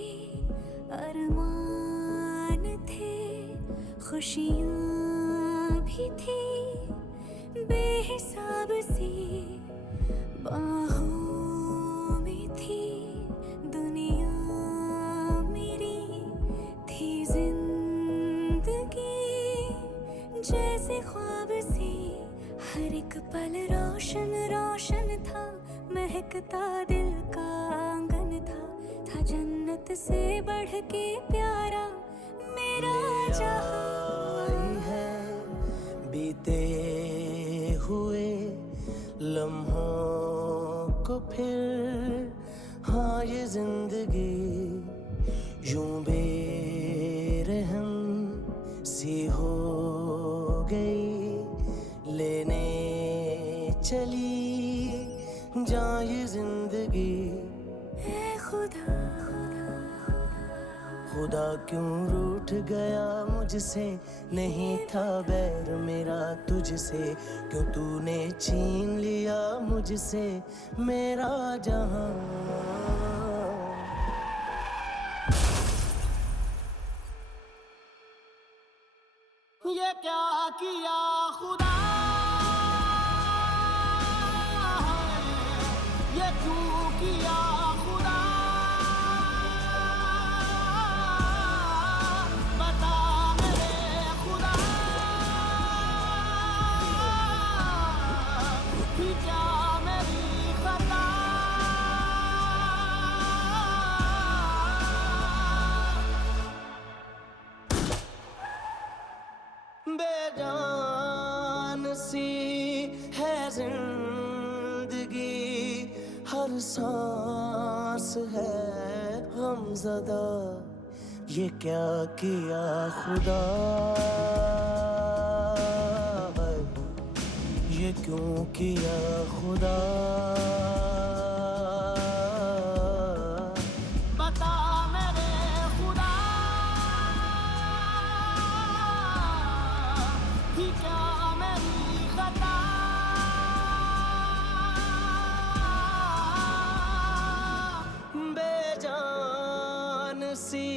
अरमान थे, खुशियाँ भी थी बेहिसाब सी, बाहों में थी दुनिया मेरी, थी जिंदगी जैसे ख्वाब सी, हर एक पल रोशन रोशन था, महकता दिल का आंगन था जन्नत से बढ़ के प्यारा मेरा जहां है बीते हुए लम्हों को फिर, हाँ ये जिंदगी यूं बेरहम सी हो गई, लेने चली जा ये जिंदगी। ऐ खुदा खुदा क्यों रूठ गया मुझसे, नहीं था बैर मेरा तुझसे, क्यों तूने छीन लिया मुझसे मेरा जहां। क्या किया खुदा, ये क्यों किया खुदा, बता मेरे खुदा, कि क्या मेरी खता। बेजान सी है जिंदगी, हर सांस है गमज़दा, ये क्या किया खुदा, ये क्यों किया खुदा, बता मेरे खुदा, कि क्या मेरी खता। बेजान सी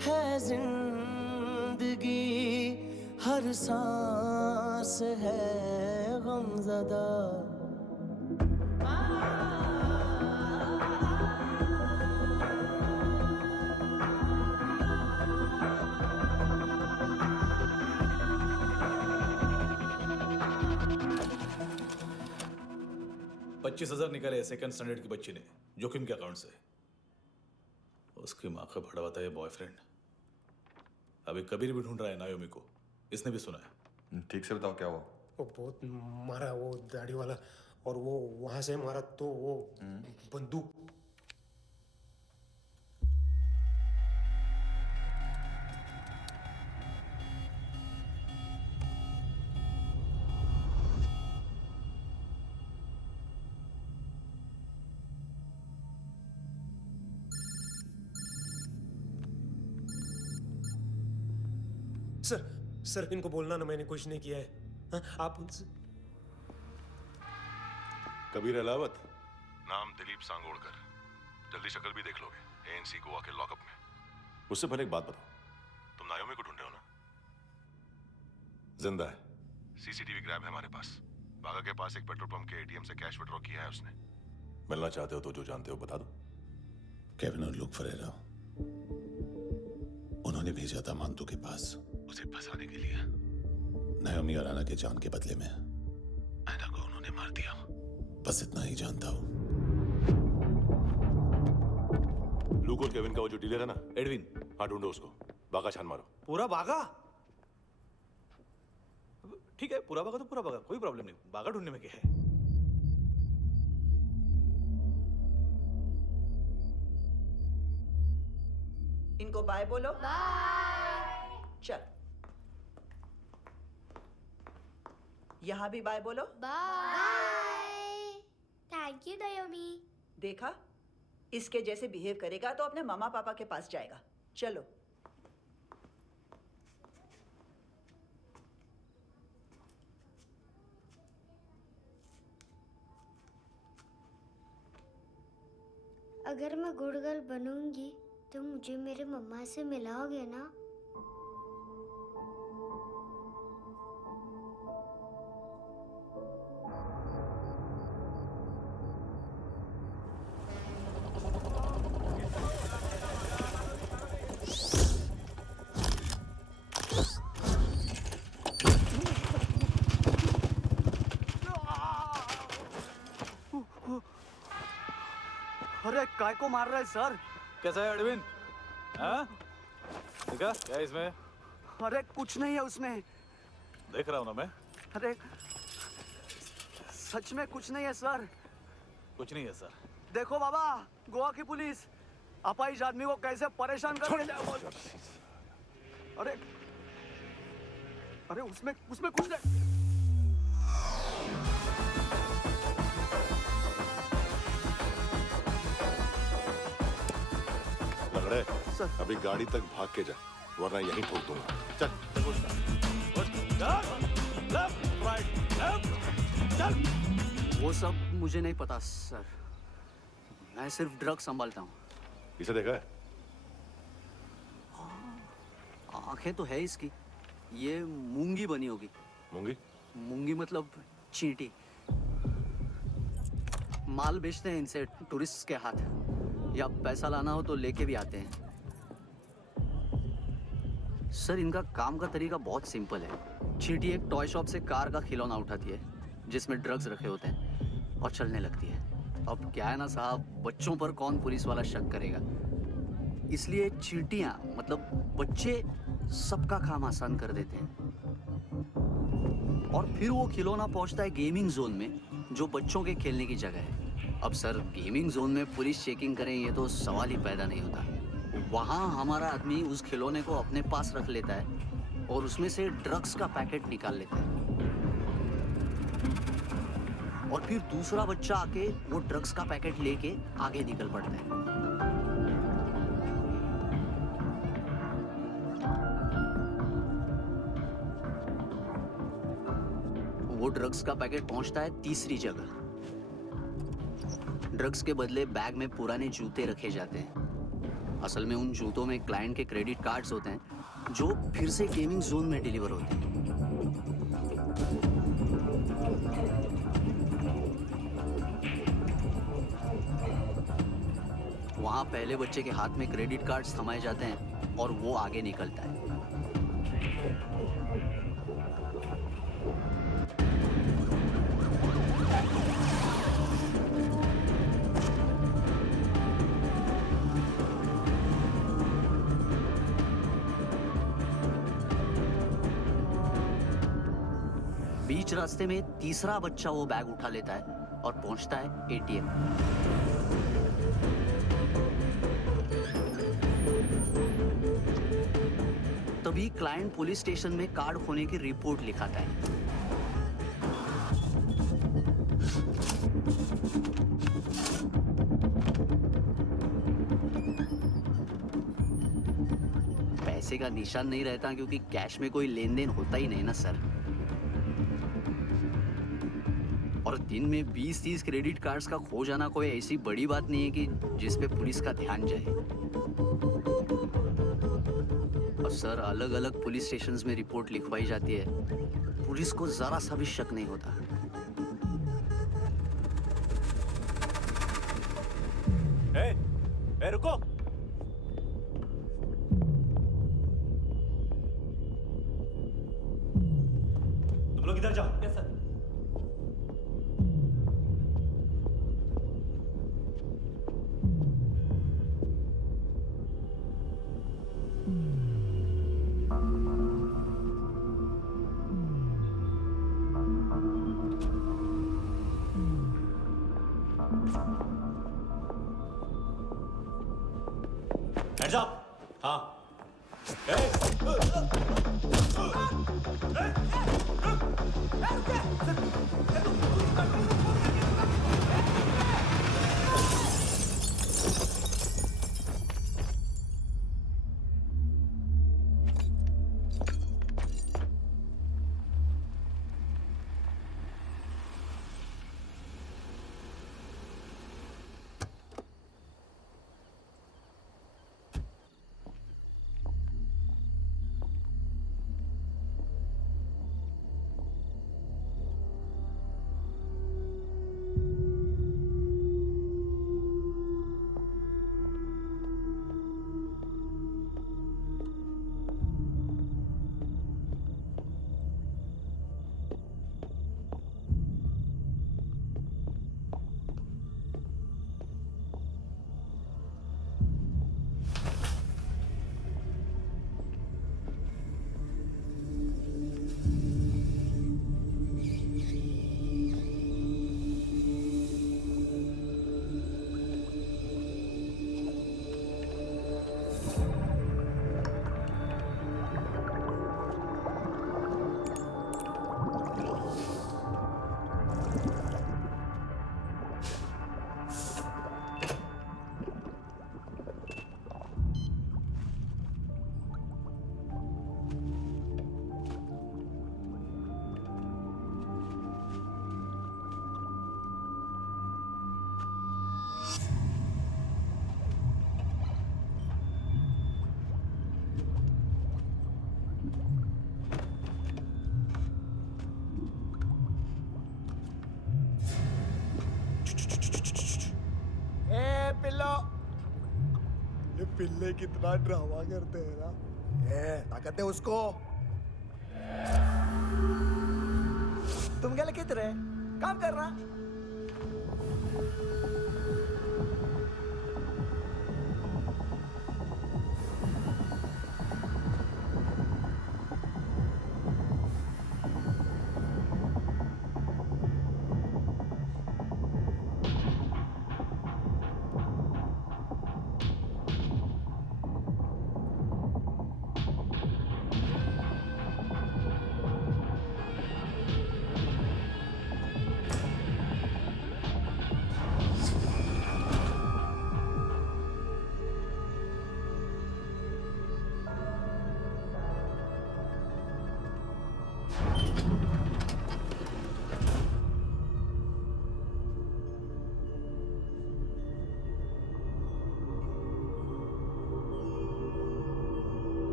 है जिंदगी, हर सांस है गमज़दा। $25,000 निकाले सेकंड स्टैंडर्ड की बच्ची ने जोखिम के अकाउंट से। उसकी माँ का भड़ा हुआ ये बॉयफ्रेंड अभी कबीर भी ढूंढ रहा है नायोमी को, इसने भी सुना है। ठीक से बताओ क्या हुआ। वो बहुत मारा, वो दाढ़ी वाला, और वो वहां से मारा तो वो बंदूक। सर सर इनको बोलना ना मैंने कुछ नहीं किया है। हाँ, आप उनसे। कबीर अलावत, नाम दिलीप सांगोड़कर। जल्दी शक्ल भी देख लोगे एएनसी गोवा के लॉकअप में। मुझसे पहले एक बात बताओ, तुम नायोमी को ढूंढ रहे हो ना? जिंदा है, सीसीटीवी ग्रैब है हमारे पास। बागा के पास एक पेट्रोल पंप के एटीएम से कैश विड्रॉ किया है उसने। मिलना चाहते हो तो जो जानते हो बता दो। केविन और लुक फरेरा, उन्होंने भेजा था मांतू के पास उसे फंसाने के लिए। नायोमी और आना के जान के बदले में आना को उन्होंने मार दिया। बस इतना ही जानता हूं। लुक और केविन का वो जो डीलर है ना, एडविन, हाँ ढूंढो उसको। बागा छान मारो। पूरा बागा? ठीक है, पूरा बागा तो पूरा बागा, कोई प्रॉब्लम नहीं। बागा ढूंढने में क्या है? इनको बाय बोलो। बाय। चल, यहाँ भी बाय बोलो। बाय। Thank you नायोमी। देखा, इसके जैसे बिहेव करेगा तो अपने मामा पापा के पास जाएगा। चलो। अगर मैं गुड गर्ल बनूंगी तो मुझे मेरे मम्मा से मिलाओगे ना? अरे काय को मार रहा है सर? कैसा है एडविन? हाँ? देखा क्या है इसमें? अरे कुछ नहीं है उसमें। देख रहा हूँ ना मैं। अरे सच में कुछ नहीं है सर। कुछ नहीं है सर। देखो बाबा, गोवा की पुलिस अपाहिज आदमी को कैसे परेशान कर रही है। अरे अरे उसमें कुछ नहीं। लंगड़े, अभी गाड़ी तक भाग के जा, वरना यहीं ठोक दूंगा। चल। वो सब मुझे नहीं पता सर, मैं सिर्फ ड्रग संभालता हूँ। इसे देखा है? आंखें तो है इसकी। ये मूंगी बनी होगी। मूंगी? मूंगी मतलब चींटी। माल बेचते हैं इनसे टूरिस्ट के हाथ, या पैसा लाना हो तो लेके भी आते हैं। सर इनका काम का तरीका बहुत सिंपल है। चींटी एक टॉय शॉप से कार का खिलौना उठाती है जिसमें ड्रग्स रखे होते हैं और चलने लगती है। अब क्या है ना साहब, बच्चों पर कौन पुलिस वाला शक करेगा, इसलिए चींटियां मतलब बच्चे सबका काम आसान कर देते हैं। और फिर वो खिलौना पहुंचता है गेमिंग जोन में, जो बच्चों के खेलने की जगह है। अब सर गेमिंग जोन में पुलिस चेकिंग करें ये तो सवाल ही पैदा नहीं होता। वहाँ हमारा आदमी उस खिलौने को अपने पास रख लेता है और उसमें से ड्रग्स का पैकेट निकाल लेता है, और फिर दूसरा बच्चा आके वो ड्रग्स का पैकेट लेके आगे निकल पड़ता है। वो ड्रग्स का पैकेट पहुंचता है तीसरी जगह। ड्रग्स के बदले बैग में पुराने जूते रखे जाते हैं। असल में उन जूतों में क्लाइंट के क्रेडिट कार्ड्स होते हैं जो फिर से गेमिंग जोन में डिलीवर होते हैं। वहां पहले बच्चे के हाथ में क्रेडिट कार्ड्स थमाए जाते हैं और वो आगे निकलता है। बीच रास्ते में तीसरा बच्चा वो बैग उठा लेता है और पहुंचता है एटीएम। तभी क्लाइंट पुलिस स्टेशन में कार्ड खोने की रिपोर्ट लिखाता है। पैसे का निशान नहीं रहता क्योंकि कैश में कोई लेन देन होता ही नहीं ना सर। और दिन में 20-30 क्रेडिट कार्ड्स का खो जाना कोई ऐसी बड़ी बात नहीं है कि जिस पे पुलिस का ध्यान जाए। और सर अलग अलग पुलिस स्टेशंस में रिपोर्ट लिखवाई जाती है, पुलिस को जरा सा भी शक नहीं होता। ए, रुको। तुम लोग इधर जाओ। Yes sir. Hands up! हाँ। ये पिल्ले कितना ड्रामा करते हैं ना। ताकत है उसको। तुम क्या लिखित रहे? काम कर रहा।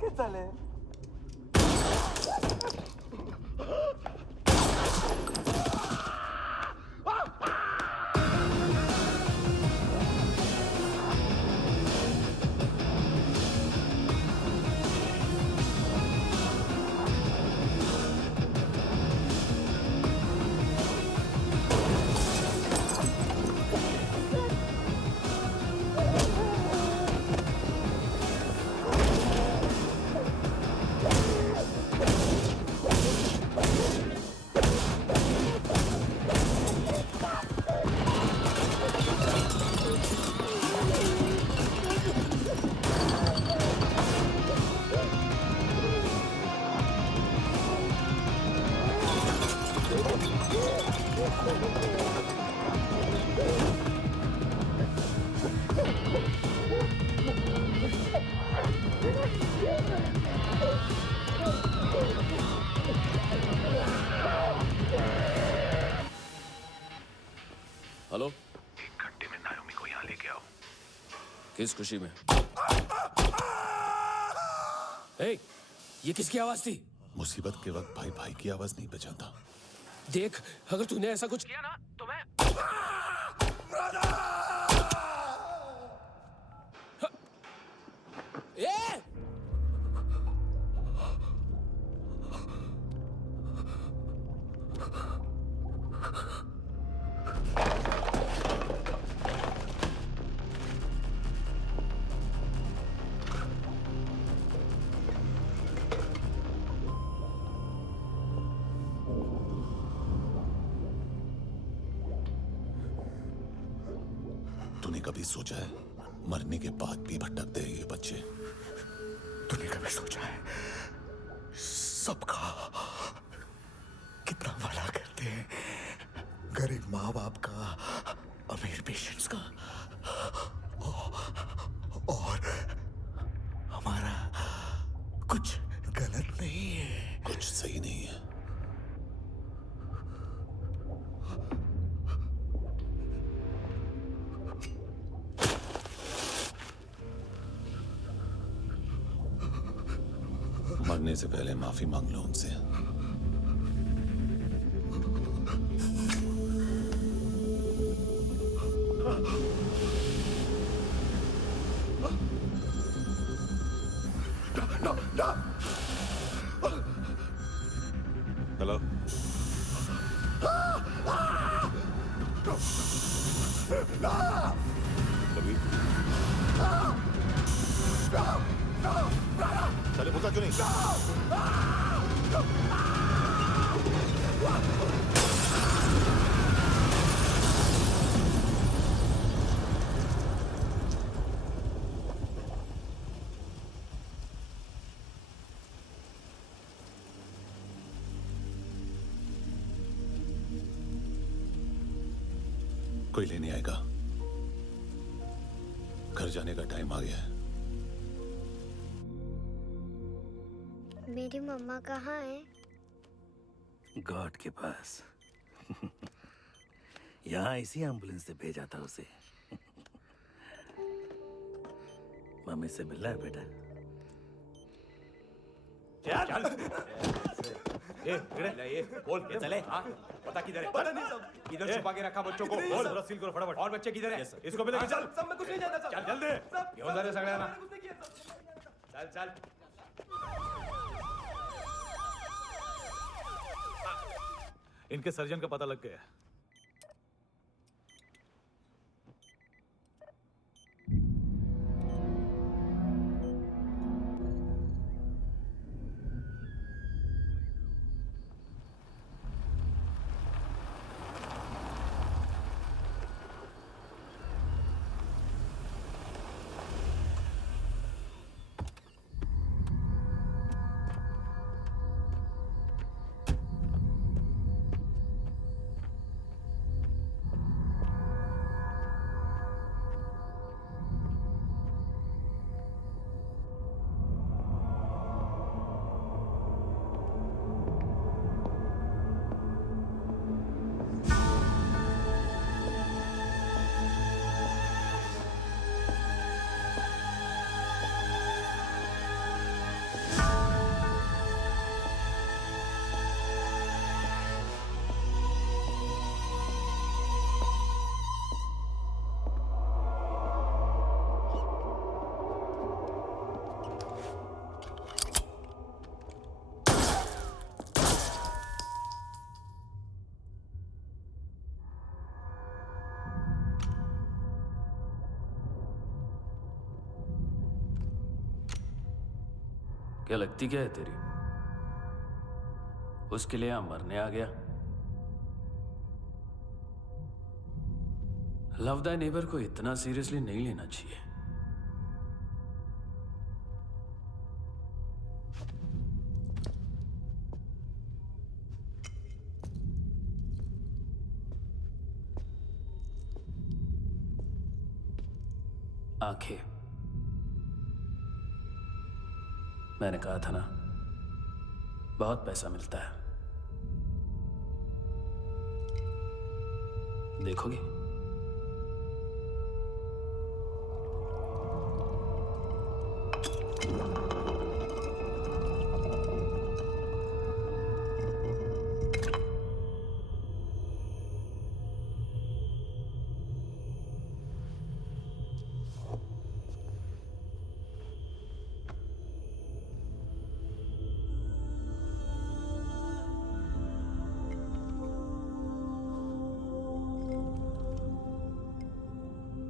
¿Qué tal? हेलो, 1 घंटे में नायोमी को यहाँ लेके आओ। किस खुशी में? ए, ये किसकी आवाज थी? मुसीबत के वक्त भाई भाई की आवाज नहीं पहचानता। देख, अगर तूने ऐसा कुछ किया ना तो मैं ए! तूने कभी सोचा है मरने के बाद भी भटकते हैं ये बच्चे? तूने कभी सोचा है सबका कितना भला करते हैं? गरीब माँ बाप का, अमीर पेशेंट्स का, और हमारा कुछ गलत नहीं है। कुछ सही नहीं है। मरने से पहले माफी मांग लो उनसे। हेलो, कभी चले पूछा क्यों नहीं? कोई लेने आएगा। घर जाने का टाइम आ गया है। मेरी मम्मा कहाँ है? गॉड के पास। यहाँ इसी एम्बुलेंस से भेजा था उसे। मम्मी से मिलना है बेटा। चल ये बोल चले। हाँ पता किधर है? पता नहीं सब। इधर छुपा के रखा बच्चों को। बोल थोड़ा सील करो फटाफट। और बच्चे किधर है? इसको भी लेके चल। सब में कुछ नहीं जाता सब। चल जल्दी। घेऊन जा रे सगळ्यांना। चल चल। इनके सर्जन का पता लग गया। क्या लगती क्या है तेरी? उसके लिए यहां मरने आ गया? लव द नेबर को इतना सीरियसली नहीं लेना चाहिए। आंखें, मैंने कहा था ना, बहुत पैसा मिलता है। देखोगे?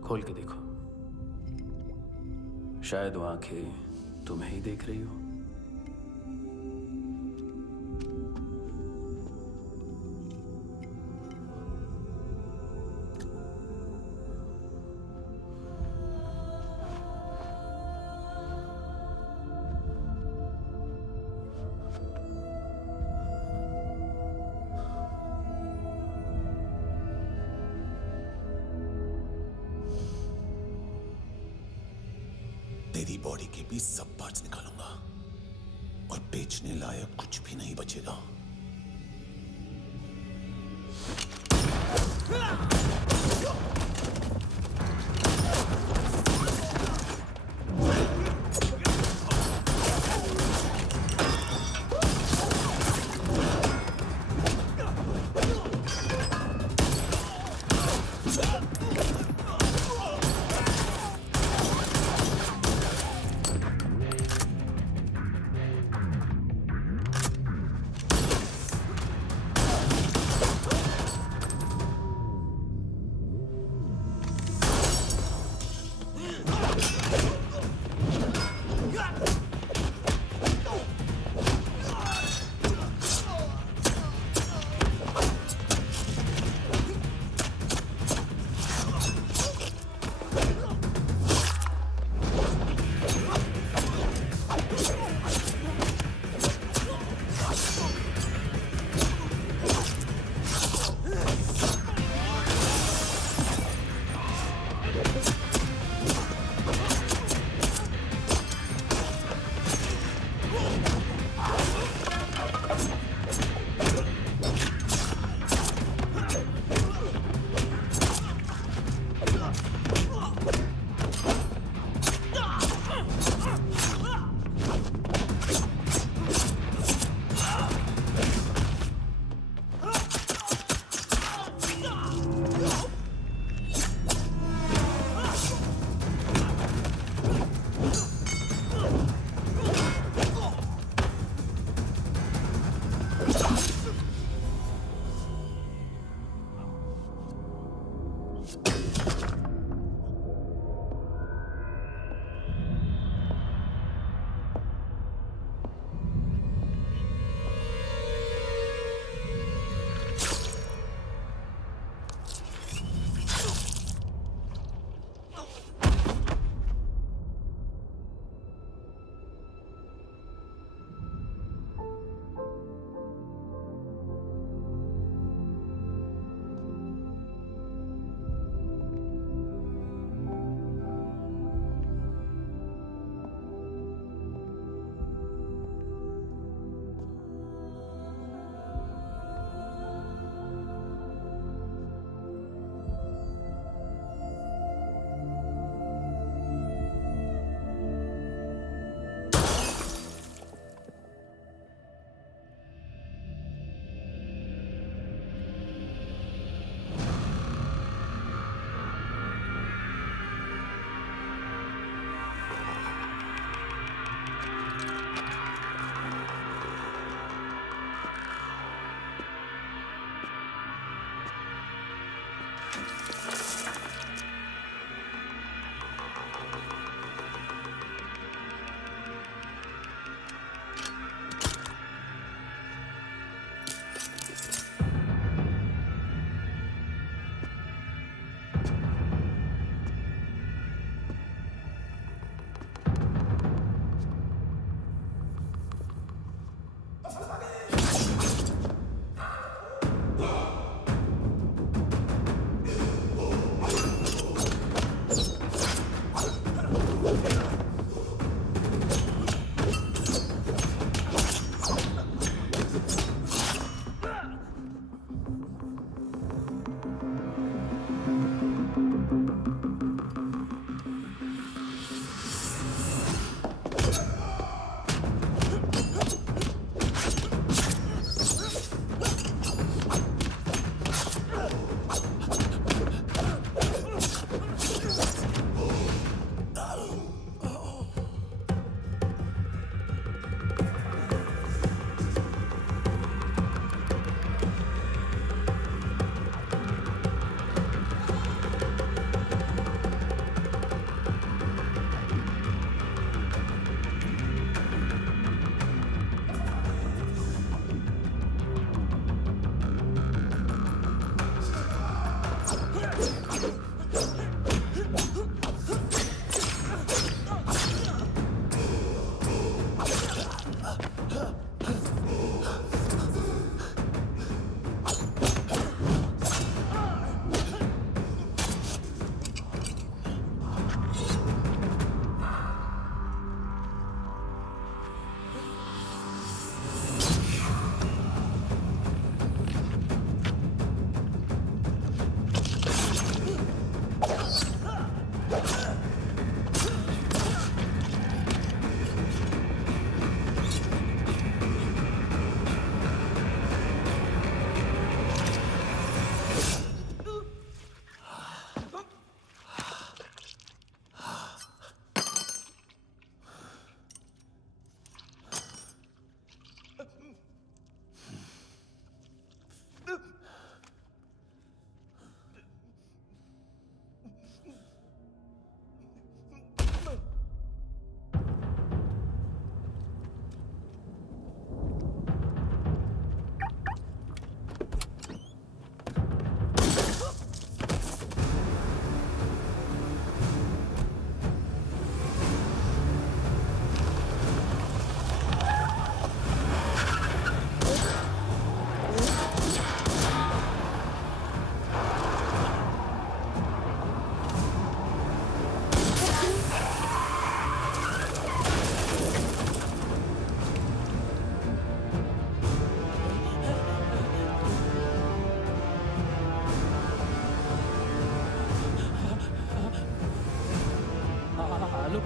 खोल के देखो, शायद वो आंखें तुम्हें ही देख रही हो। तेरी बॉडी के भी सब पार्ट्स निकालूंगा और बेचने लायक कुछ भी नहीं बचेगा।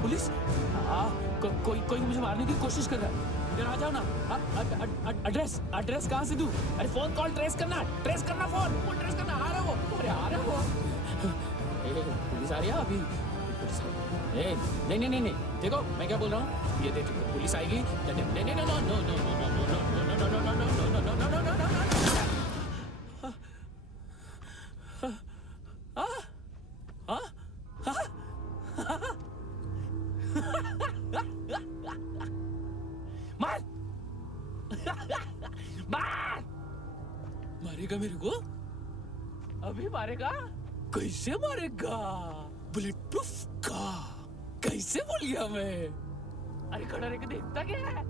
पुलिस कोई मुझे मारने की कोशिश कर रहा है। इधर आ जाओ ना। एड्रेस कहाँ से दूं? अरे फोन कॉल ट्रेस करना फोन ट्रेस करना। आ रहा वो, अरे आ रहा वो। पुलिस आ रही है अभी। नहीं देखो मैं क्या बोल रहा हूँ। ये देखो पुलिस आएगी। मारेगा मेरे को? अभी मारेगा? कैसे मारेगा? बुलेट प्रूफ का। कैसे बोल गया मैं? अरे खड़ा रह के देखता क्या है?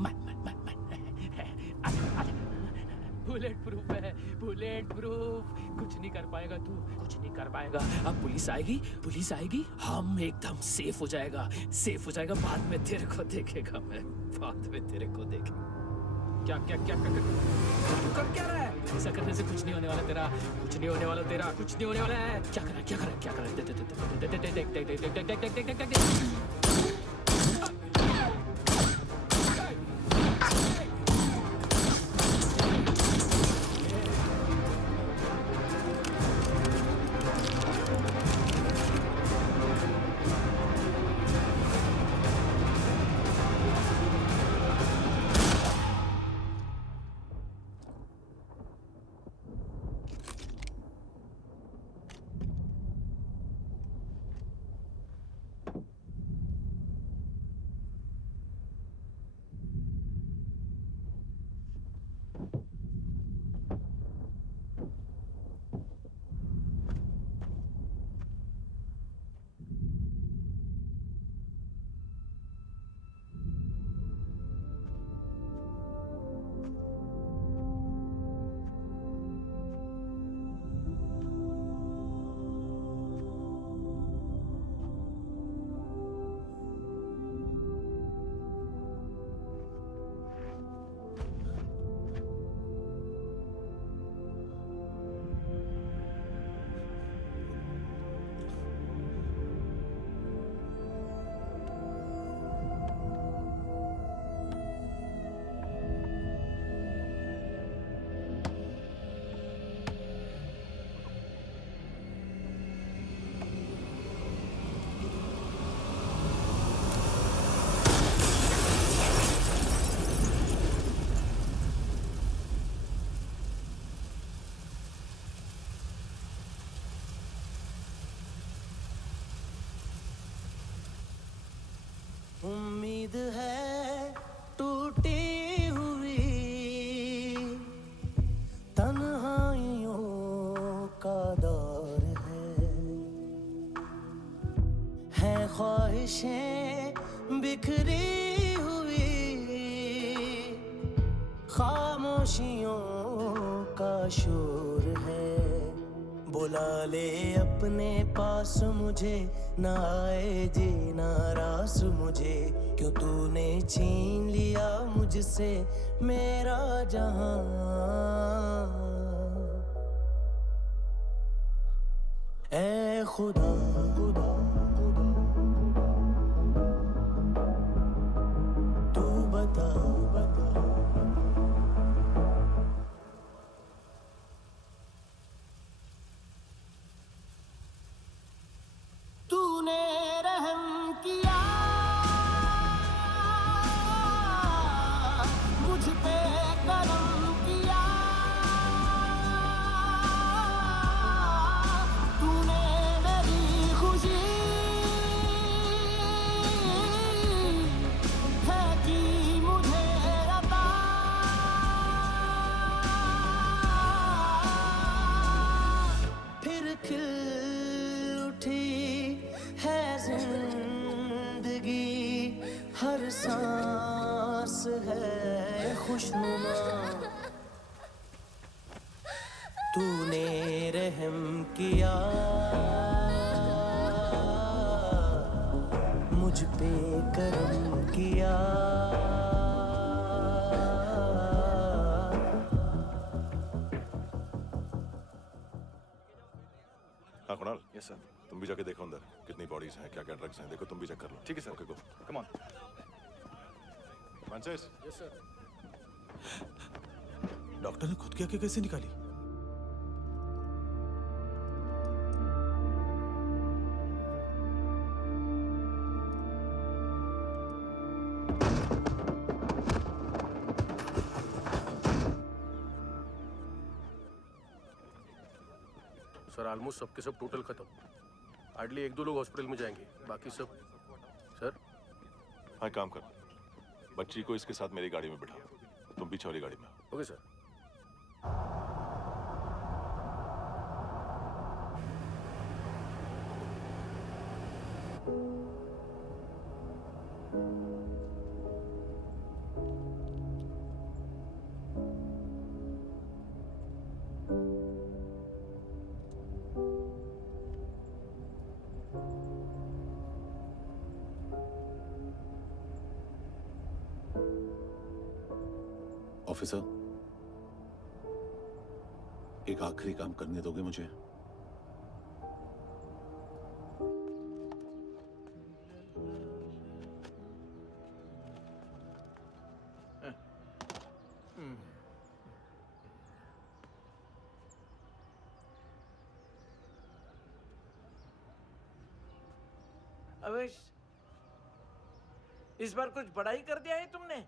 मार। बुलेट प्रूफ है, बुलेट प्रूफ। कुछ नहीं कर पाएगा तू, कुछ नहीं कर पाएगा। अब पुलिस आएगी, हम एकदम सेफ हो जाएगा। बाद में तेरे को देखेगा मैं, बाद में तेरे को देखेगा। क्या कर क्या रहा है? ऐसा करने से कुछ नहीं होने वाला तेरा, कुछ नहीं होने वाला है। क्या कर रहा है? उम्मीद है टूटी हुई तन्हाइयों का दौर है ख्वाहिशें बिखरी हुई खामोशियों का शोर है। बुला ले अपने पास मुझे, ना आए जीना रास मुझे। क्यों तूने छीन लिया मुझसे मेरा जहां। ऐ खुदा तू बता तूने रहम किया मुझ पे, करम किया। तूने मेरी खुशी है कि मुझे अता। फिर खिल उठी है जिंदगी, हर सांस है खुशनुमा। तूने रहम किया मुझ पे, करम किया। हाँ कुणाल, यस सर। तुम भी जाके देखो अंदर कितनी बॉडीज हैं, क्या क्या ड्रग्स हैं, देखो तुम भी चेक कर लो। ठीक है sir. Okay go. Come on. Francis. Yes sir. Doctor ने खुद की आंखें कैसे निकाली? सर ऑलमोस्ट सबके सब टोटल खत्म। हार्डली 1-2 लोग हॉस्पिटल में जाएंगे, बाकी सब। सर हाँ काम कर, बच्ची को इसके साथ मेरी गाड़ी में बिठा, तुम पीछे वाली गाड़ी में। Okay sir. ऑफिसर, एक आखिरी काम करने दोगे मुझे? अवेश, इस बार कुछ बड़ा ही कर दिया है तुमने।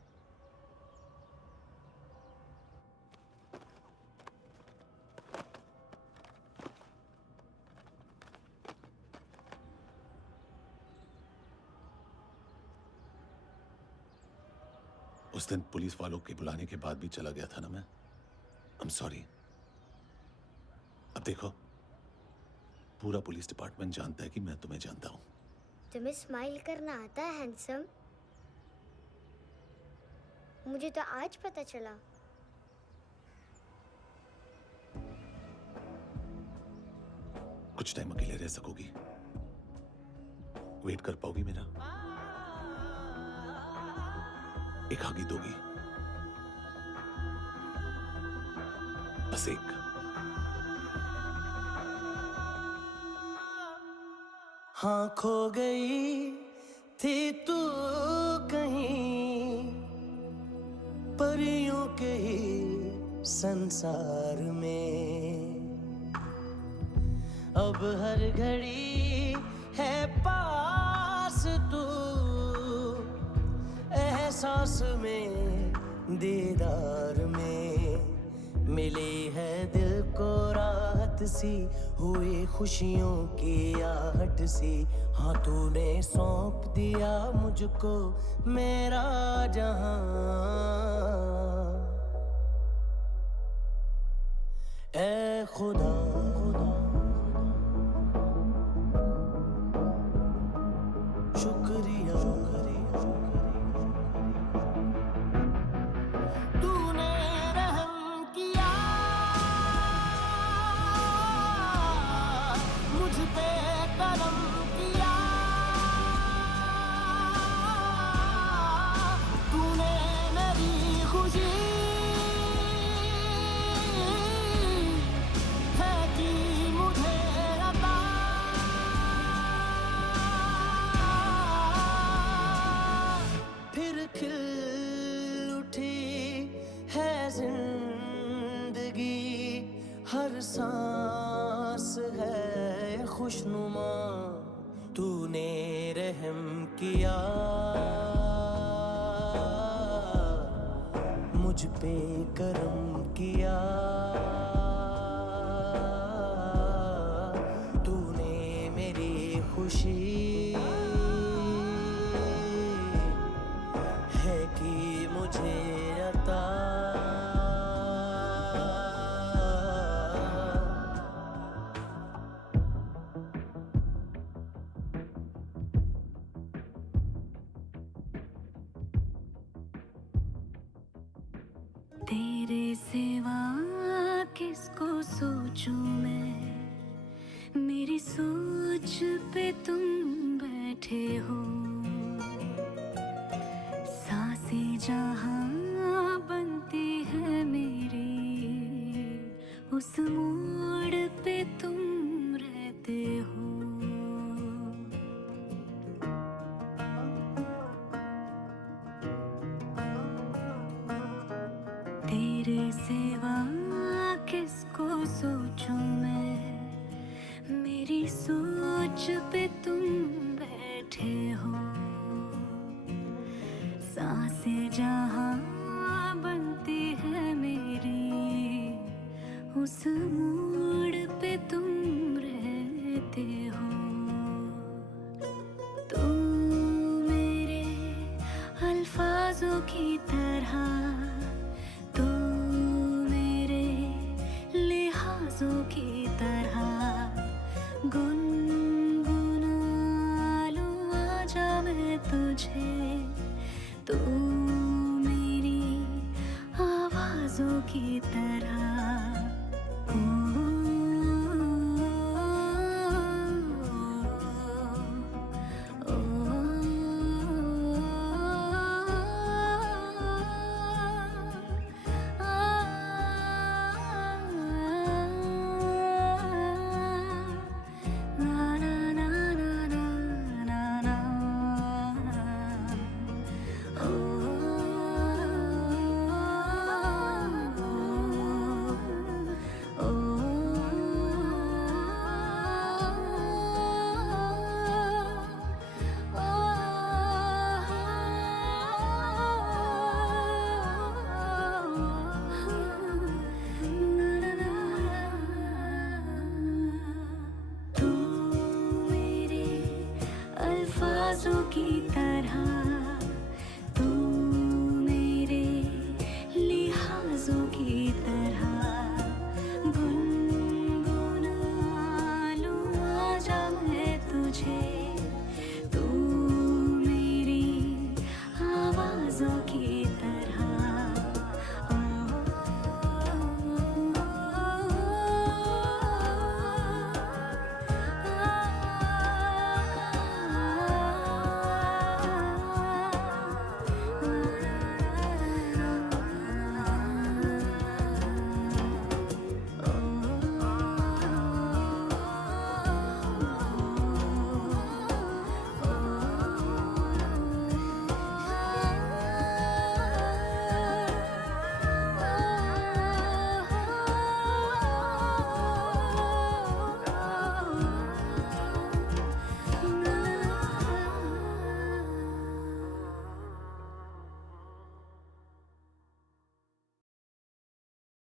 उस दिन पुलिस वालों के बुलाने के बाद भी चला गया था ना मैं। I am sorry. अब देखो, पूरा पुलिस डिपार्टमेंट जानता है कि मैं तुम्हें जानता हूं। तुम्हें स्माइल करना आता है हैंडसम? मुझे तो आज पता चला। कुछ टाइम अकेले रह सकोगी? वेट कर पाओगी मेरा? एक आगे दोगी? बस एक। हाँ खो गई थी तू कहीं परियों के ही संसार में, अब हर घड़ी है पास तू, एहसास में दीदार में, मिली है दिल को राहत सी, हुई खुशियों की आहट सी। हाँ तूने सौंप दिया मुझको मेरा जहां, ऐ खुदा शुक्रिया, तूने रहम किया मुझ पे, करम किया तूने, मेरी खुशी है कि मुझे अता, फिर खिल उठी है जिंदगी, हर सांस है खुशनुमा, तूने रहम किया मुझ पे, करम किया तूने, मेरी खुशी है कि मुझे अता। तेरे सिवा किसको सोचूं मैं, मेरी सोच पे तुम बैठे हो, सांसें जहां बनती है मेरी, उस मोड़ पे तुम रहते हो। तेरे सिवा किसको सोचूं मैं, मेरी सोच पे तुम बैठे हो। सांसें जहां बनती है मेरी, उस मोड़ पे तुम रहते हो। तुम मेरे अल्फाजों की तरह, तू मेरे लिहाजों की तरह, गुनगुना लूं आजा मैं तुझे, तू मेरी आवाजों की तरह। तू मेरे अल्फाजों की तरह,